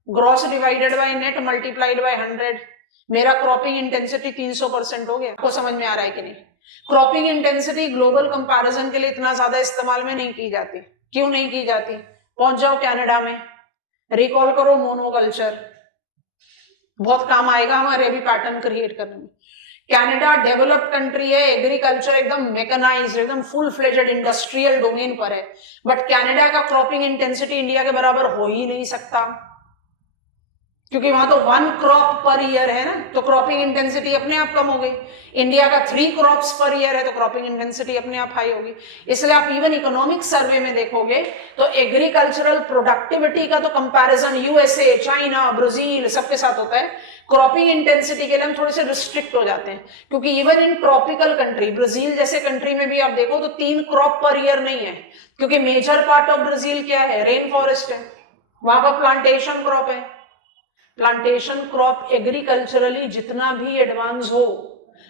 gross divided by net multiplied by 100, मेरा क्रॉपिंग इंटेंसिटी 300% हो गया। आपको समझ में आ रहा है कि नहीं? क्रॉपिंग इंटेंसिटी ग्लोबल कंपैरिजन के लिए इतना ज्यादा इस्तेमाल में नहीं की जाती। क्यों नहीं की जाती? पहुंच जाओ कनाडा में, रिकॉल करो मोनोकल्चर, बहुत काम आएगा हमारे अभी पैटर्न क्रिएट करने में। कनाडा डेवलप्ड कंट्री है, एग्रीकल्चर एकदम मैकेनाइज्ड, एकदम फुल फ्लेजेड इंडस्ट्रियल डोमेन पर है, बट कनाडा का क्रॉपिंग इंटेंसिटी इंडिया के बराबर हो ही नहीं सकता, क्योंकि वहां तो 1 क्रॉप पर ईयर है ना, तो क्रॉपिंग इंटेंसिटी अपने आप कम हो गई। इंडिया का 3 क्रॉप्स पर ईयर है, तो क्रॉपिंग इंटेंसिटी अपने आप हाई होगी। इसलिए आप इवन इकोनॉमिक सर्वे में देखोगे तो एग्रीकल्चरल प्रोडक्टिविटी का तो कंपैरिजन यूएसए, चाइना, ब्राजील सबके साथ होता है। क्रॉपिंग इंटेंसिटी के लिए हम थोड़े से रिस्ट्रिक्ट हो जाते हैं, क्योंकि even in tropical country, Brazil जैसे कंट्री में भी आप देखो तो 3 क्रॉप पर ईयर नहीं है, क्योंकि मेजर पार्ट ऑफ ब्राजील क्या है, रेन फॉरेस्ट है, वहां पर प्लांटेशन क्रॉप है। प्लांटेशन क्रॉप एग्रीकल्चरली जितना भी एडवांस हो,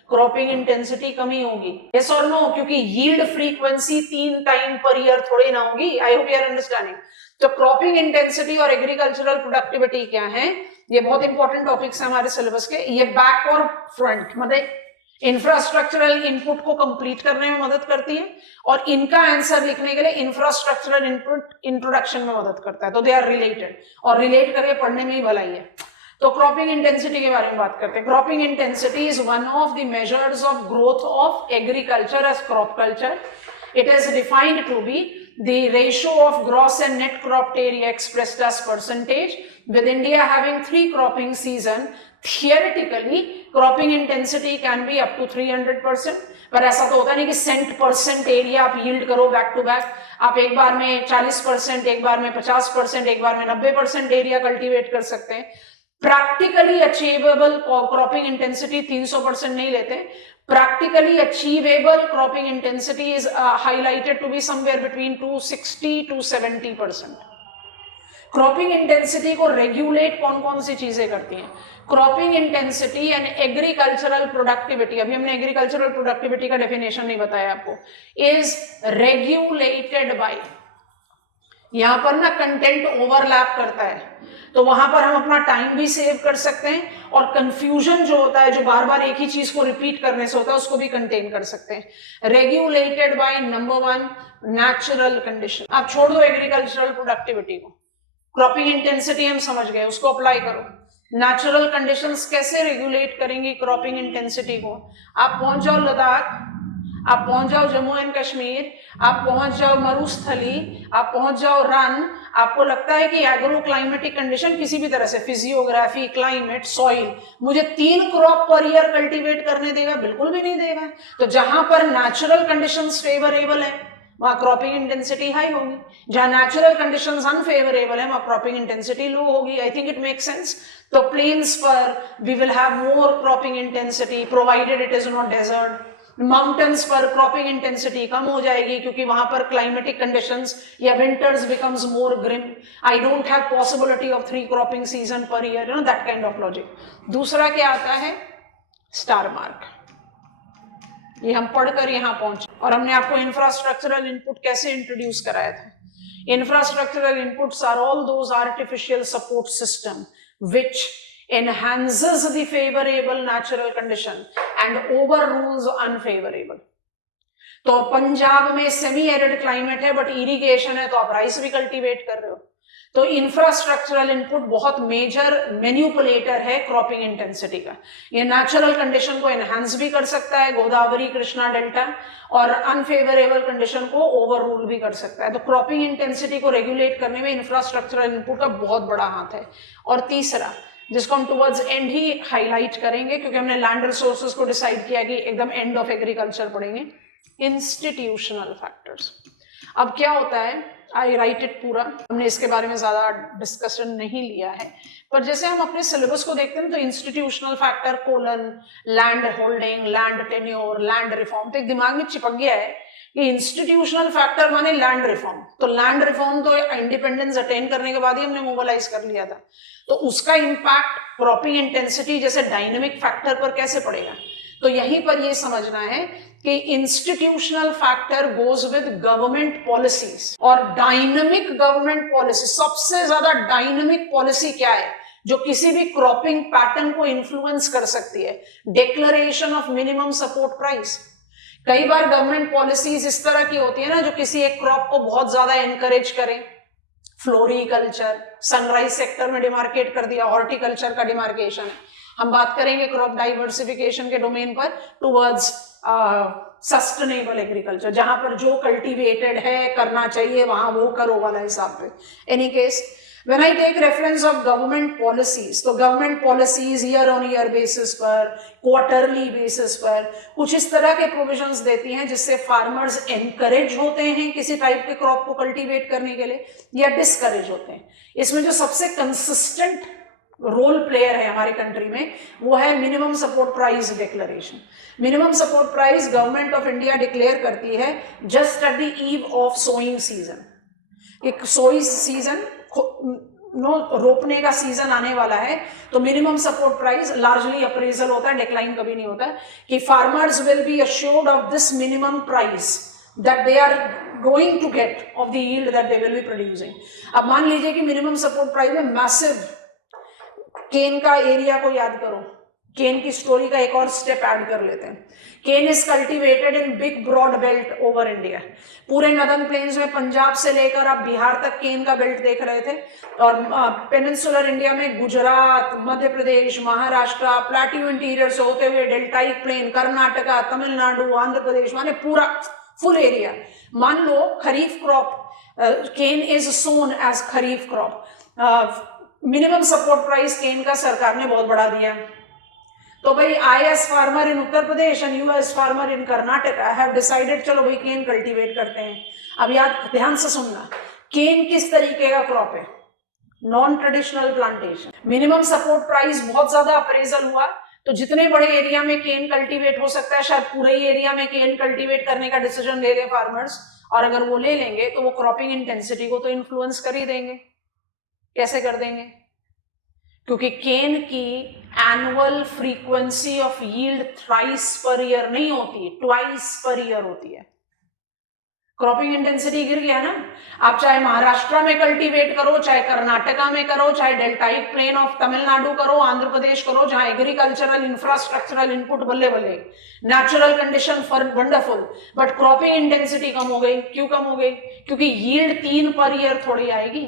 क्रॉपिंग इंटेंसिटी कमी होगी। यस और नो? क्योंकि yield frequency 3 time per year थोड़ी ना होगी। I hope you are understanding. तो क्रॉपिंग इंटेंसिटी और एग्रीकल्चरल प्रोडक्टिविटी क्या है, ये बहुत इंपॉर्टेंट टॉपिक्स हैं हमारे सिलेबस के। ये बैक और फ्रंट मतलब इंफ्रास्ट्रक्चरल इनपुट को कंप्लीट करने में मदद करती है, और इनका आंसर लिखने के लिए इंफ्रास्ट्रक्चरल इनपुट इंट्रोडक्शन में मदद करता है। तो दे आर रिलेटेड, और रिलेट करके पढ़ने में ही भलाई है। तो क्रॉपिंग इंटेंसिटी के बारे में बात करते हैं। Cropping intensity is one of the measures of growth of agriculture as crop culture. It is defined to be the ratio of gross and net cropped area expressed as percentage. With India having 3 cropping season, theoretically cropping intensity can be up to 300%. पर ऐसा तो होता नहीं कि 100% एरिया आप यील्ड करो बैक टू बैक। आप एक बार में 40%, एक बार में 50%, एक बार में 90% एरिया कल्टीवेट कर सकते हैं। प्रैक्टिकली अचीवेबल क्रॉपिंग इंटेंसिटी 300% नहीं लेते। Practically achievable cropping intensity is highlighted to be somewhere between 260 to 70%. Cropping intensity को रेगुलेट कौन कौन सी चीजें करती हैं? Cropping intensity and agricultural productivity, अभी हमने एग्रीकल्चरल प्रोडक्टिविटी का डेफिनेशन नहीं बताया आपको, इज रेगुलेटेड बाय यहाँ पर ना कंटेंट ओवरलैप करता है, तो वहां पर हम अपना टाइम भी सेव कर सकते हैं और कंफ्यूजन जो होता है, जो बार बार एक ही चीज को रिपीट करने से होता है, उसको भी कंटेन कर सकते हैं। Regulated by number 1 natural condition. आप छोड़ दो एग्रीकल्चरल प्रोडक्टिविटी को, क्रॉपिंग इंटेंसिटी हम समझ गए, उसको अप्लाई करो। नेचुरल कंडीशंस कैसे रेगुलेट करेंगी क्रॉपिंग इंटेंसिटी को? आप पहुंच जाओ लद्दाख, आप पहुंच जाओ जम्मू एंड कश्मीर, आप पहुंच जाओ मरुस्थली, आप पहुंच जाओ रन, आपको लगता है कि एग्रो क्लाइमेटिक कंडीशन किसी भी तरह से, फिजियोग्राफी, क्लाइमेट, सॉइल, मुझे 3 क्रॉप पर ईयर कल्टीवेट करने देगा? बिल्कुल भी नहीं देगा। तो जहां पर नेचुरल कंडीशंस फेवरेबल है वहां क्रॉपिंग इंटेंसिटी हाई होगी, जहां नेचुरल कंडीशंस अनफेवरेबल है वहां क्रॉपिंग इंटेंसिटी लो होगी। I think it make sense. तो प्लेन्स पर we will have more cropping intensity provided it is not desert. Mountains पर क्रॉपिंग इंटेंसिटी कम हो जाएगी क्योंकि वहां पर क्लाइमेटिक कंडीशंस या winters becomes more grim. I don't have possibility of 3 cropping season per year, you know, that kind of logic. दूसरा क्या आता है? Star mark. ये हम पढ़कर यहां पहुंचे और हमने आपको इंफ्रास्ट्रक्चरल इनपुट कैसे इंट्रोड्यूस कराया था। Infrastructural inputs are all those artificial support system which enhances the favorable natural condition and overrules unfavorable. तो पंजाब में सेमी एरिड क्लाइमेट है बट इरिगेशन है, तो आप राइस भी कल्टीवेट कर रहे हो। तो इंफ्रास्ट्रक्चरल इनपुट बहुत मेजर मैन्युपुलेटर है क्रॉपिंग इंटेंसिटी का। ये नेचुरल कंडीशन को एनहांस भी कर सकता है, गोदावरी कृष्णा डेल्टा, और अनफेवरेबल कंडीशन को ओवररूल भी कर सकता है। तो क्रॉपिंग इंटेंसिटी को रेगुलेट करने में इंफ्रास्ट्रक्चरल इनपुट का बहुत बड़ा हाथ है। और तीसरा, जिसको हम टुवर्ड्स एंड ही हाईलाइट करेंगे क्योंकि हमने लैंड रिसोर्सेज को डिसाइड किया कि एकदम एंड ऑफ एग्रीकल्चर पढ़ेंगे, इंस्टीट्यूशनल फैक्टर्स। अब क्या होता है, आई राइट इट पूरा, हमने इसके बारे में ज्यादा डिस्कशन नहीं लिया है, पर जैसे हम अपने सिलेबस को देखते हैं तो institutional factor colon land holding, land tenure, land reform, तो एक दिमाग में चिपक गया है कि इंस्टीट्यूशनल फैक्टर माने लैंड रिफॉर्म। तो लैंड रिफॉर्म तो इंडिपेंडेंस अटेन करने के बाद ही हमने मोबिलाइज कर लिया था, तो उसका इंपैक्ट क्रॉपिंग इंटेंसिटी जैसे डायनेमिक फैक्टर पर कैसे पड़ेगा? तो यहीं पर यह समझना है कि institutional factor goes with government policies, और डायनेमिक गवर्नमेंट पॉलिसी, सबसे ज्यादा डायनेमिक पॉलिसी क्या है जो किसी भी क्रॉपिंग पैटर्न को इन्फ्लुएंस कर सकती है? Declaration of minimum support price. कई बार गवर्नमेंट पॉलिसीज इस तरह की होती है ना जो किसी एक क्रॉप को बहुत ज्यादा एनकरेज करें, फ्लोरिकल्चर, सनराइज सेक्टर में डिमार्केट कर दिया, हॉर्टिकल्चर का डिमार्केशन है। हम बात करेंगे क्रॉप डाइवर्सिफिकेशन के डोमेन पर टुवर्ड्स सस्टेनेबल एग्रीकल्चर, जहां पर जो कल्टीवेटेड है करना चाहिए वहां वो करो वाला हिसाब पे। Any case, when I take reference of government policies, तो government policies year on year basis पर, क्वार्टरली बेसिस पर कुछ इस तरह के प्रोविजंस देती हैं जिससे फार्मर्स एनकरेज होते हैं किसी टाइप के क्रॉप को कल्टीवेट करने के लिए या डिस्करेज होते हैं। इसमें जो सबसे कंसिस्टेंट रोल प्लेयर है हमारे कंट्री में वो है minimum support price declaration. Minimum support price government of India declare करती है just at the eve of sowing season. एक सोइंग सीजन रोपने का सीजन आने वाला है, तो minimum support price largely appraisal होता है, डिक्लाइन कभी नहीं होता, कि farmers will be assured of this minimum price that they are going to get of the yield that they will be producing। अब मान लीजिए कि मिनिमम सपोर्ट प्राइस में मैसिव केन का एरिया को याद करो, केन की स्टोरी का एक और स्टेप ऐड कर लेते हैं। Cane is cultivated in big broad belt over India. पूरे नदर्न प्लेन्स में पंजाब से लेकर आप बिहार तक केन का बेल्ट देख रहे थे, और पेनिनसुलर इंडिया में गुजरात, मध्य प्रदेश, महाराष्ट्र, प्लेट्यू इंटीरियर से होते हुए डेल्टाइक प्लेन, कर्नाटका, तमिलनाडु, आंध्र प्रदेश, माने पूरा फुल एरिया। मान लो kharif crop, cane is sown as kharif crop, minimum support price cane का सरकार ने बहुत बढ़ा दिया, तो भाई I as farmer in Uttar Pradesh and you as farmer in Karnataka have decided चलो भाई केन कल्टीवेट करते हैं। अब याद ध्यान से सुनना, केन किस तरीके का क्रॉप है? Non traditional plantation. Minimum support price बहुत ज्यादा अप्रेजल हुआ, तो जितने बड़े एरिया में केन कल्टीवेट हो सकता है शायद पूरे ही एरिया में केन कल्टीवेट करने का डिसीजन ले लें फार्मर्स, और अगर वो ले लेंगे तो वो क्रॉपिंग इंटेंसिटी को तो इन्फ्लुएंस कर ही देंगे। कैसे कर देंगे? क्योंकि केन की annual frequency of yield thrice per year नहीं होती, ट्वाइस पर ईयर होती है। क्रॉपिंग इंटेंसिटी गिर गया ना। आप चाहे महाराष्ट्र में कल्टीवेट करो, चाहे कर्नाटका में करो, चाहे डेल्टाइक प्लेन ऑफ तमिलनाडु करो, आंध्र प्रदेश करो, जहां एग्रीकल्चरल इंफ्रास्ट्रक्चरल इनपुट बल्ले बल्ले, natural condition for wonderful, but cropping intensity कम हो गई। क्यों कम हो गई? क्योंकि यील्ड 3 पर ईयर थोड़ी आएगी।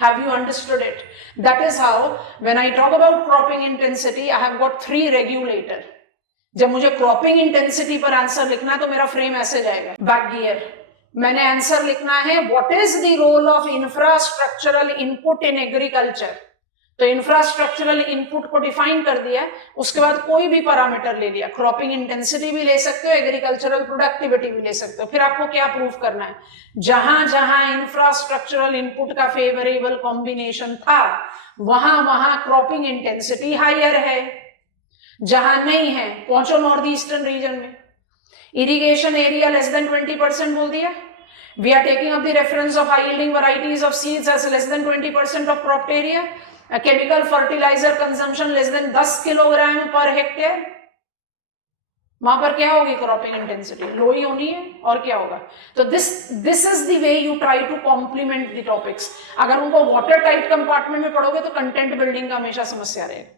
Have you understood it? That is how when I talk about cropping intensity, I have got 3 regulator. जब मुझे क्रॉपिंग इंटेंसिटी पर आंसर लिखना है तो मेरा फ्रेम ऐसे जाएगा, बैक गियर। मैंने आंसर लिखना है what is the role of infrastructural input in agriculture. तो इंफ्रास्ट्रक्चरल इनपुट को डिफाइन कर दिया, उसके बाद कोई भी पैरामीटर ले लिया, क्रॉपिंग इंटेंसिटी भी ले सकते हो, एग्रीकल्चरल प्रोडक्टिविटी भी ले सकते हो। फिर आपको क्या प्रूफ करना है? जहां जहां इंफ्रास्ट्रक्चरल इनपुट का फेवरेबल कॉम्बिनेशन था वहां वहां क्रॉपिंग इंटेंसिटी हायर है। जहां नहीं है पहुंचो नॉर्थ ईस्टर्न रीजन में, इरिगेशन एरिया लेस देन 20% बोल दिया। We are taking up the reference of high yielding varieties of seeds as less than 20% of cropped area. Chemical fertilizer consumption less than 10 kilogram per hectare. वहां पर क्या होगी? क्रॉपिंग इंटेंसिटी लो ही होनी है, और क्या होगा? तो this is the way you try to complement the topics. अगर उनको वाटर टाइट कंपार्टमेंट में पढ़ोगे तो कंटेंट बिल्डिंग का हमेशा समस्या रहेगा।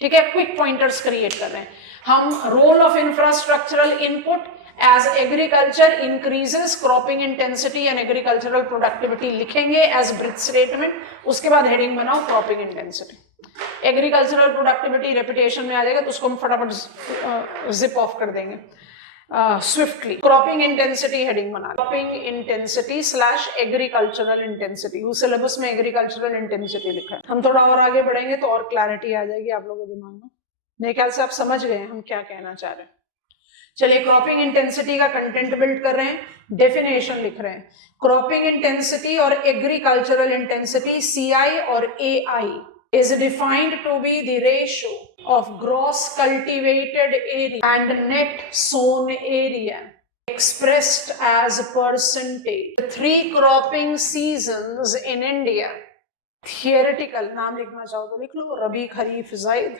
ठीक है, क्विक पॉइंटर्स क्रिएट कर रहे हैं हम। Role of infrastructural input as agriculture increases cropping intensity and agricultural productivity लिखेंगे एज ब्रीथ स्टेटमेंट। उसके बाद हेडिंग बनाओ cropping intensity. Agricultural productivity reputation में आ जाएगा तो उसको हम फटाफट जिप ऑफ कर देंगे स्विफ्टली। क्रॉपिंग इंटेंसिटी हेडिंग बना, cropping intensity slash agricultural intensity. उस सिलेबस में एग्रीकल्चरल इंटेंसिटी लिखा है। हम थोड़ा और आगे बढ़ेंगे तो और क्लैरिटी आ जाएगी आप लोगों के दिमाग में। मेरे ख्याल से आप समझ गए हम क्या कहना चाह रहे हैं। चलिए, क्रॉपिंग इंटेंसिटी का कंटेंट बिल्ड कर रहे हैं, डेफिनेशन लिख रहे हैं। क्रॉपिंग इंटेंसिटी और एग्रीकल्चरल इंटेंसिटी CI और AI is defined to be the ratio of gross cultivated area and net sown area expressed as percentage. The 3 cropping seasons in India, theoretical, नाम लिखना चाहो तो लिख लो, रबी खरीफ जायद।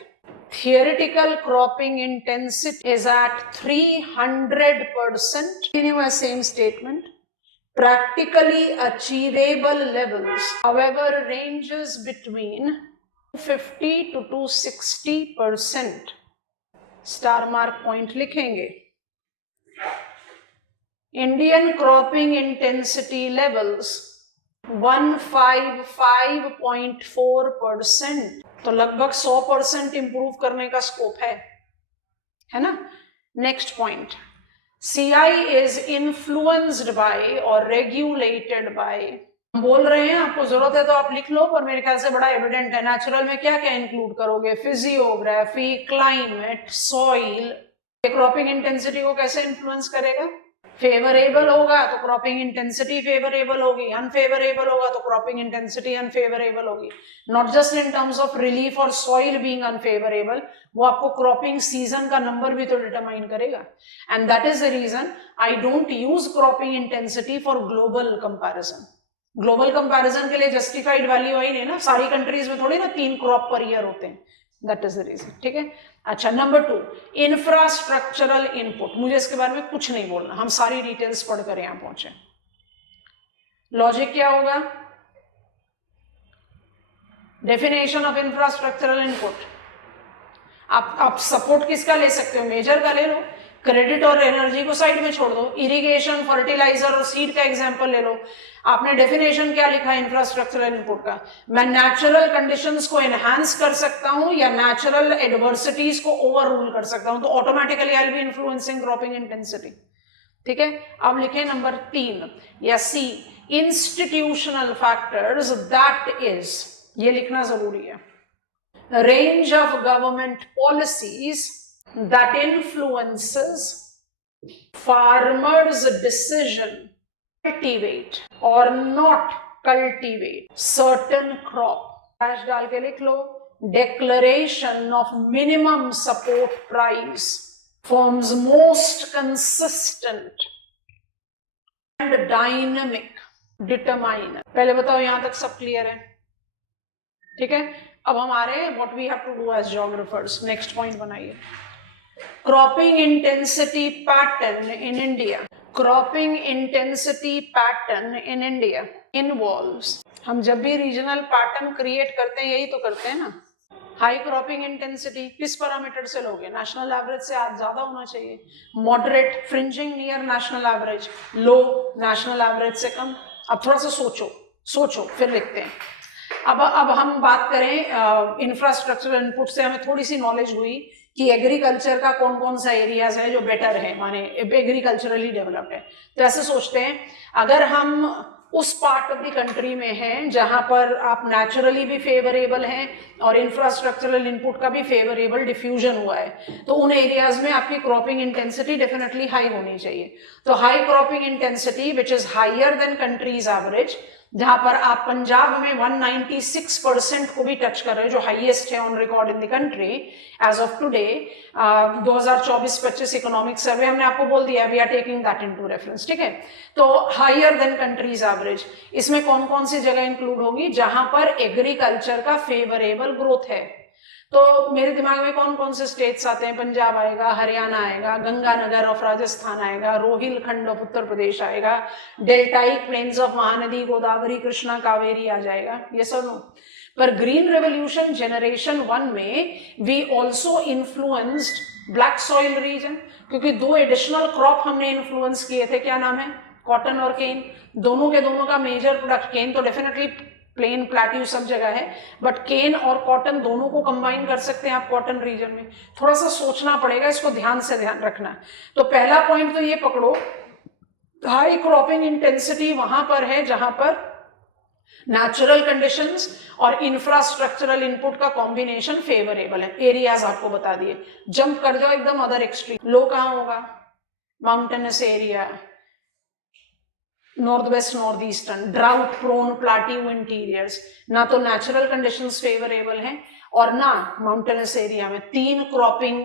Theoretical cropping intensity is at 300%. Continue as same statement. Practically achievable levels, however, ranges between 50 to 260%. Star mark point लिखेंगे। इंडियन क्रॉपिंग इंटेंसिटी लेवल्स 155.4%, तो लगभग 100% इंप्रूव करने का स्कोप है ना। Next point, CI is influenced by और रेगुलेटेड बाय। बोल रहे हैं आपको जरूरत है तो आप लिख लो, पर मेरे ख्याल से बड़ा एविडेंट है। नेचुरल में क्या क्या इंक्लूड करोगे? Physiography, climate, soil. Cropping intensity को कैसे इन्फ्लुएंस करेगा? फेवरेबल होगा तो क्रॉपिंग इंटेंसिटी फेवरेबल होगी, अनफेवरेबल होगा तो क्रॉपिंग इंटेंसिटी अनफेवरेबल होगी। Not just in terms of relief और सॉइल बीइंग अनफेवरेबल, वो आपको क्रॉपिंग सीजन का नंबर भी तो डिटरमाइन करेगा। And that is the reason I don't use cropping intensity for global comparison. Global comparison के लिए जस्टिफाइड वैल्यू आई नहीं ना, सारी कंट्रीज में थोड़ी ना 3 क्रॉप पर ईयर होते हैं। That is the reason. ठीक है, अच्छा, नंबर 2, इंफ्रास्ट्रक्चरल इनपुट। मुझे इसके बारे में कुछ नहीं बोलना, हम सारी डिटेल्स पढ़कर यहां पहुंचे। लॉजिक क्या होगा? Definition of infrastructural input. आप सपोर्ट किसका ले सकते हो? मेजर का ले लो, क्रेडिट और एनर्जी को साइड में छोड़ दो, इरिगेशन, फर्टिलाइजर और सीड का एग्जांपल ले लो। आपने डेफिनेशन क्या लिखा है इंफ्रास्ट्रक्चरल इनपुट का? मैं नेचुरल कंडीशंस को एनहांस कर सकता हूं या नेचुरल एडवर्सिटीज को ओवर रूल कर सकता हूं, तो automatically I will be influencing cropping intensity. ठीक है, अब लिखे नंबर 3 या C, institutional factors, that is, ये लिखना जरूरी है, range of government policies that influences farmers' decision cultivate or not cultivate certain crop. Dash डाल के लिख लो, declaration of minimum support price forms most consistent and dynamic determiner. पहले बताओ यहां तक सब क्लियर है? ठीक है, अब हम आ रहे हैं what we have to do as geographers. Next point बनाइए, cropping intensity pattern in India. Cropping intensity pattern in India involves, हम जब भी रीजनल पैटर्न क्रिएट करते हैं यही तो करते हैं ना। हाई क्रॉपिंग इंटेंसिटी किस पैरामीटर से लोगे? नेशनल एवरेज से आज ज्यादा होना चाहिए। Moderate, fringing near national average, low, national average से कम। अब थोड़ा सा सोचो फिर लिखते हैं। अब हम बात करें इंफ्रास्ट्रक्चरल इनपुट से हमें थोड़ी सी नॉलेज हुई कि एग्रीकल्चर का कौन कौन सा एरियाज है जो बेटर है, माने एग्रीकल्चरली डेवलप्ड है। तो ऐसे सोचते हैं, अगर हम उस पार्ट ऑफ द कंट्री में हैं जहां पर आप नेचुरली भी फेवरेबल हैं और इंफ्रास्ट्रक्चरल इनपुट का भी फेवरेबल डिफ्यूजन हुआ है, तो उन एरियाज में आपकी क्रॉपिंग इंटेंसिटी डेफिनेटली हाई होनी चाहिए। तो high cropping intensity which is higher than countries average, जहां पर आप पंजाब में 196% को भी टच कर रहे हैं, जो हाईएस्ट है on record in the country as of today. 2024-25 economic survey हमने आपको बोल दिया, we are taking that into reference, ठीक है। तो हायर देन कंट्रीज एवरेज, इसमें कौन कौन सी जगह इंक्लूड होगी? जहां पर एग्रीकल्चर का फेवरेबल ग्रोथ है। तो मेरे दिमाग में कौन कौन से स्टेट्स आते हैं? पंजाब आएगा, हरियाणा आएगा, गंगानगर ऑफ राजस्थान आएगा, रोहिलखंड ऑफ उत्तर प्रदेश आएगा, deltaic plains of Mahanadi, Godavari, Krishna, Kaveri आ जाएगा। ये सब नो। पर ग्रीन रेवोल्यूशन जनरेशन 1 में we also influenced black soil region, क्योंकि 2 एडिशनल क्रॉप हमने इन्फ्लुएंस किए थे। क्या नाम है? कॉटन और केन। दोनों के दोनों का मेजर प्रोडक्ट, केन तो डेफिनेटली प्लेन प्लेट्यू सब जगह है, बट केन और कॉटन दोनों को कंबाइन कर सकते हैं आप कॉटन रीजन में। थोड़ा सा सोचना पड़ेगा, इसको ध्यान रखना है। तो पहला पॉइंट तो ये पकड़ो, हाई क्रॉपिंग इंटेंसिटी वहां पर है जहां पर नेचुरल कंडीशंस और इंफ्रास्ट्रक्चरल इनपुट का कॉम्बिनेशन फेवरेबल है। एरियाज आपको बता दिए, जंप कर जाओ एकदम अदर एक्सट्रीम। लो कहां होगा? Mountainous area, north west, north eastern, drought prone plateau interiors. ना तो नेचुरल कंडीशंस फेवरेबल हैं और ना माउंटेनस एरिया में 3 क्रॉपिंग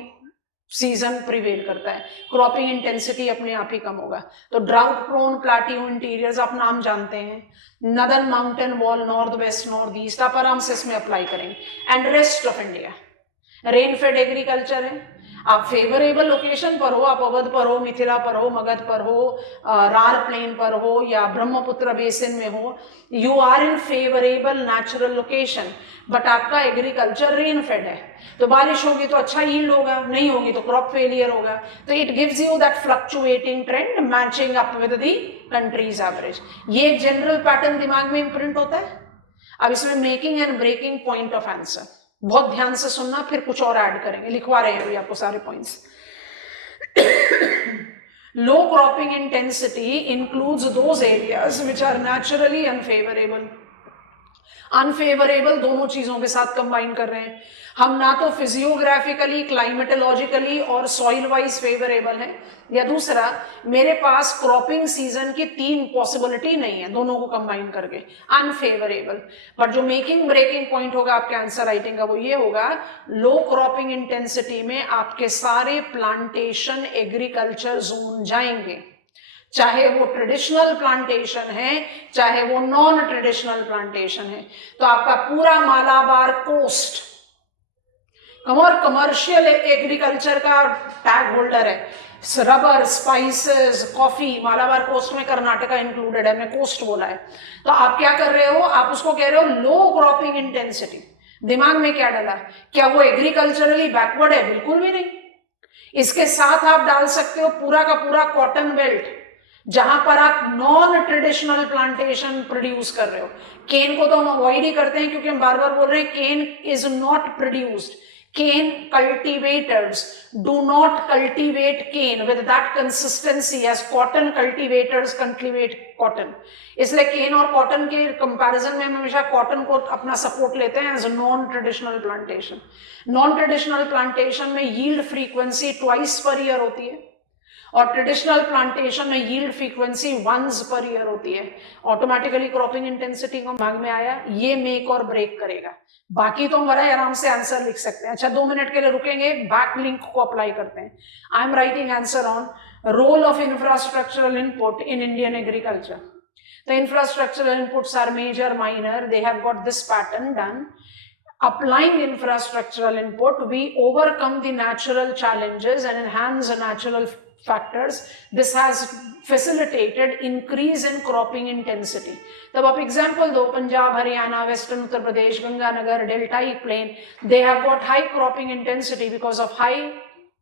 सीजन प्रिवेल करता है, क्रॉपिंग इंटेंसिटी अपने आप ही कम होगा। तो ड्राउट प्रोन प्लाट्यू इंटीरियर्स आप नाम जानते हैं, northern mountain wall, north west, north east, आप आराम से इसमें अप्लाई करेंगे। And rest of India rainfed agriculture है। आप फेवरेबल लोकेशन पर हो, आप अवध पर हो, मिथिला पर हो, मगध पर हो, रार प्लेन पर हो या ब्रह्मपुत्र बेसिन में हो, you are in favourable natural location, but आपका एग्रीकल्चर रेनफेड है। तो बारिश होगी तो अच्छा यील्ड होगा, नहीं होगी तो क्रॉप फेलियर होगा। तो it gives you that fluctuating trend matching up with the countries average. ये एक जनरल पैटर्न दिमाग में इंप्रिंट होता है। अब इसमें making and breaking point of answer, बहुत ध्यान से सुनना, फिर कुछ और ऐड करेंगे, लिखवा रहे हैं अभी आपको सारे points. Low cropping intensity includes those areas which are naturally unfavourable. Unfavourable दोनों चीजों के साथ कंबाइन कर रहे हैं हम, ना तो फिजियोग्राफिकली, क्लाइमेटोलॉजिकली और सॉइल वाइज फेवरेबल है, या दूसरा मेरे पास क्रॉपिंग सीजन की 3 पॉसिबिलिटी नहीं है, दोनों को कंबाइन करके अनफेवरेबल। बट जो मेकिंग ब्रेकिंग पॉइंट होगा आपके आंसर राइटिंग का वो ये होगा, लो क्रॉपिंग इंटेंसिटी में आपके सारे प्लांटेशन एग्रीकल्चर जोन जाएंगे, चाहे वो ट्रेडिशनल प्लांटेशन है चाहे वो नॉन ट्रेडिशनल प्लांटेशन है। तो आपका पूरा मालाबार कोस्ट कमर्शियल एग्रीकल्चर का टैग होल्डर है, rubber, spices, coffee, Malabar coast में कर्नाटका इंक्लूडेड है, मैं कोस्ट बोला है। तो आप क्या कर रहे हो? आप उसको कह रहे हो लो क्रॉपिंग इंटेंसिटी। दिमाग में क्या डाला? क्या वो एग्रीकल्चरली बैकवर्ड है? बिल्कुल भी नहीं। इसके साथ आप डाल सकते हो पूरा का पूरा कॉटन बेल्ट, जहां पर आप नॉन ट्रेडिशनल प्लांटेशन प्रोड्यूस कर रहे हो। केन को तो हम अवॉइड ही करते हैं क्योंकि हम बार बार बोल रहे हैं cane is not produced. Cane cultivators do not cultivate cane with that consistency as cotton cultivators cultivate cotton. इसलिए केन और कॉटन के कंपैरिजन में हम हमेशा कॉटन को अपना सपोर्ट लेते हैं as non traditional plantation. Non traditional plantation में yield frequency twice per year होती है और ट्रेडिशनल प्लांटेशन में yield frequency once per year होती है। ऑटोमेटिकली क्रॉपिंग इंटेंसिटी को दिमाग में आया, ये मेक और ब्रेक करेगा। बाकी तो हम बड़ा आराम से आंसर लिख सकते हैं। अच्छा 2 मिनट के लिए रुकेंगे, बैक लिंक को अप्लाई करते हैं। आई am writing answer on roll of infrastructural input in Indian agriculture. The infrastructural inputs are major, minor. They have got this pattern done. Applying infrastructural input, we overcome the natural challenges and enhance the natural factors. This has facilitated increase in cropping intensity. तब आप एग्जाम्पल दो, Punjab, Haryana, western Uttar Pradesh, Ganganagar, deltaic plain, they have got high cropping intensity because of high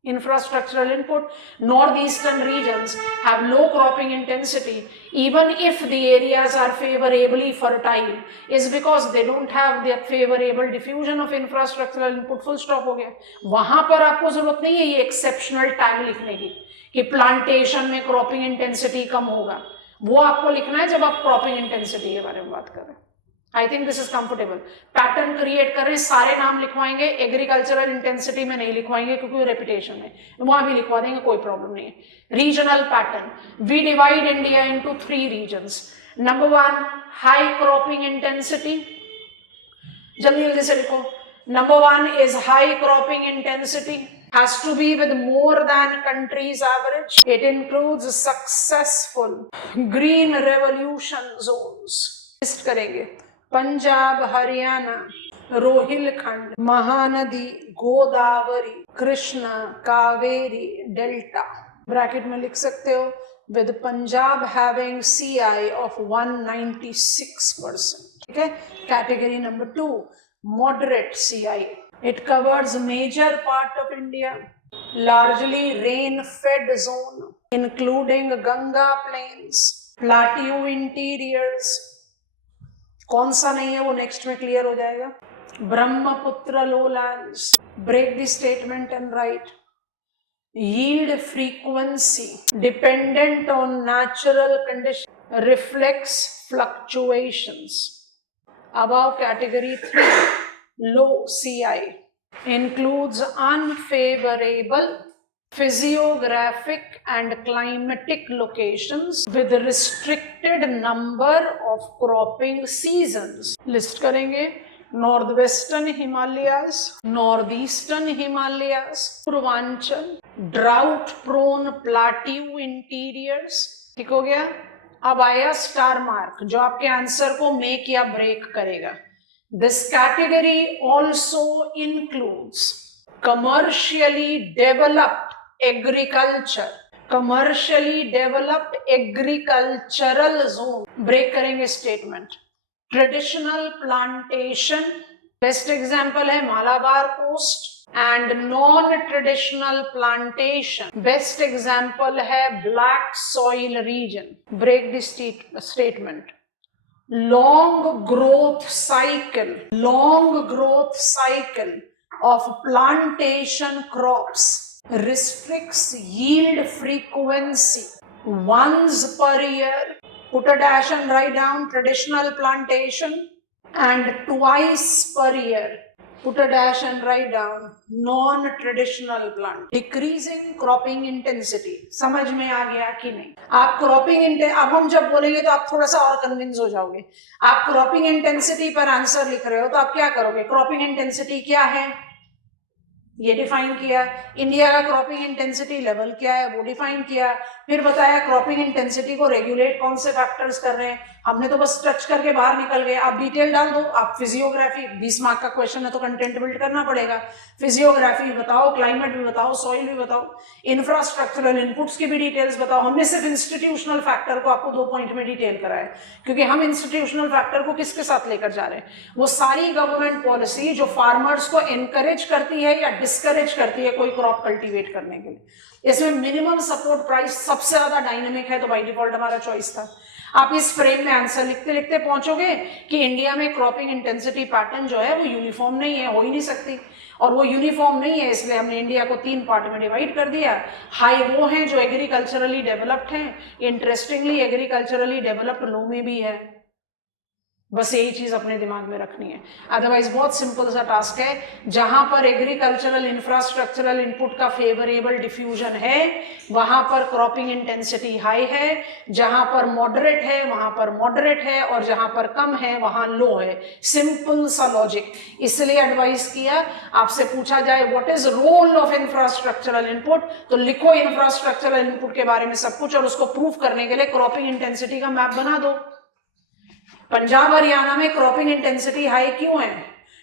infrastructural input. Northeastern regions have low cropping intensity even if the areas are favorably fertile, is because they don't have the favorable diffusion of infrastructural input. Full stop हो गया. वहां पर आपको जरूरत नहीं है ये एक्सेप्शनल टैग लिखने की कि प्लांटेशन में क्रॉपिंग इंटेंसिटी कम होगा. वो आपको लिखना है जब आप क्रॉपिंग इंटेंसिटी के बारे में बात कर रहे हैं. I think this is comfortable. Pattern create कर रहे हैं, सारे नाम लिखवाएंगे, एग्रीकल्चरल इंटेंसिटी में नहीं लिखवाएंगे क्योंकि वो रेपिटेशन है, वहां भी लिखवा देंगे, कोई प्रॉब्लम नहीं है. Regional pattern, we divide India into 3 regions. Number 1 high cropping intensity, जल्दी जल्दी से लिखो. Number 1 is high cropping intensity, has to be with more than country's average. It includes successful green revolution zones. List करेंगे पंजाब, हरियाणा, रोहिलखंड, महानदी, गोदावरी, कृष्णा, कावेरी, डेल्टा. ब्रैकेट में लिख सकते हो with Punjab having CI of 196%. ठीक है. Category number 2 moderate CI. It covers major part of India, largely rain-fed zone, including Ganga plains, plateau interiors. कौन सा नहीं है वो नेक्स्ट में क्लियर हो जाएगा. Brahmaputra lowlands. Break the statement and write. Yield frequency dependent on natural conditions reflects fluctuations. Above category 3. Low CI includes unfavorable physiographic and climatic locations with restricted number of cropping seasons. List करेंगे northwestern Himalayas, northeastern Himalayas, Purvanchal, drought prone plateau interiors. ठीक हो गया. अब आया स्टार मार्क जो आपके आंसर को मेक या ब्रेक करेगा. This category also includes commercially developed agriculture, commercially developed agricultural zone. Break करेंगे statement. Traditional plantation, best example है Malabar coast, and non-traditional plantation, best example है black soil region. Break this statement. Long growth cycle of plantation crops restricts yield frequency once per year. Put a dash and write down traditional plantation, and twice per year. Put a dash and write down non-traditional plant. Decreasing cropping intensity. समझ में आ गया कि नहीं? आप क्रॉपिंग अब हम जब बोलेंगे तो आप थोड़ा सा और कन्विंस हो जाओगे. आप क्रॉपिंग इंटेंसिटी पर आंसर लिख रहे हो तो आप क्या करोगे? क्रॉपिंग इंटेंसिटी क्या है ये डिफाइन किया. इंडिया का क्रॉपिंग इंटेंसिटी लेवल क्या है वो डिफाइन किया. फिर बताया क्रॉपिंग इंटेंसिटी को रेगुलेट कौन से फैक्टर्स कर रहे हैं. हमने तो बस टच करके बाहर निकल गए. आप डिटेल डाल दो. आप फिजियोग्राफी 20 मार्क का क्वेश्चन है तो कंटेंट बिल्ड करना पड़ेगा. फिजियोग्राफी बताओ, क्लाइमेट भी बताओ, सॉइल भी बताओ, इंफ्रास्ट्रक्चरल इनपुट्स की भी डिटेल्स बताओ. हमने सिर्फ इंस्टीट्यूशनल फैक्टर को आपको 2 पॉइंट में डिटेल करा है क्योंकि हम इंस्टीट्यूशनल फैक्टर को किसके साथ लेकर जा रहे हैं. वो सारी गवर्नमेंट पॉलिसी जो फार्मर्स को एनकरेज करती है या डिस्करेज करती है कोई क्रॉप कल्टीवेट करने के लिए. इसमें मिनिमम सपोर्ट प्राइस सबसे ज्यादा डायनेमिक है तो बाय डिफॉल्ट हमारा चॉइस था. आप इस फ्रेम में आंसर लिखते लिखते पहुंचोगे कि इंडिया में क्रॉपिंग इंटेंसिटी पैटर्न जो है वो यूनिफॉर्म नहीं है, हो ही नहीं सकती. और वो यूनिफॉर्म नहीं है इसलिए हमने इंडिया को 3 पार्ट में डिवाइड कर दिया. हाई वो हैं जो एग्रीकल्चरली डेवलप्ड हैं. इंटरेस्टिंगली एग्रीकल्चरली डेवलप्ड लो में भी है. बस यही चीज अपने दिमाग में रखनी है. अदरवाइज बहुत सिंपल सा टास्क है. जहां पर एग्रीकल्चरल इंफ्रास्ट्रक्चरल इनपुट का फेवरेबल डिफ्यूजन है वहां पर क्रॉपिंग इंटेंसिटी हाई है, जहां पर मॉडरेट है वहां पर मॉडरेट है, और जहां पर कम है वहां लो है. सिंपल सा लॉजिक. इसलिए एडवाइस किया आपसे पूछा जाए what is role of infrastructural input तो लिखो इंफ्रास्ट्रक्चरल इनपुट के बारे में सब कुछ, और उसको प्रूफ करने के लिए क्रॉपिंग इंटेंसिटी का मैप बना दो. पंजाब हरियाणा में क्रॉपिंग इंटेंसिटी हाई क्यों है?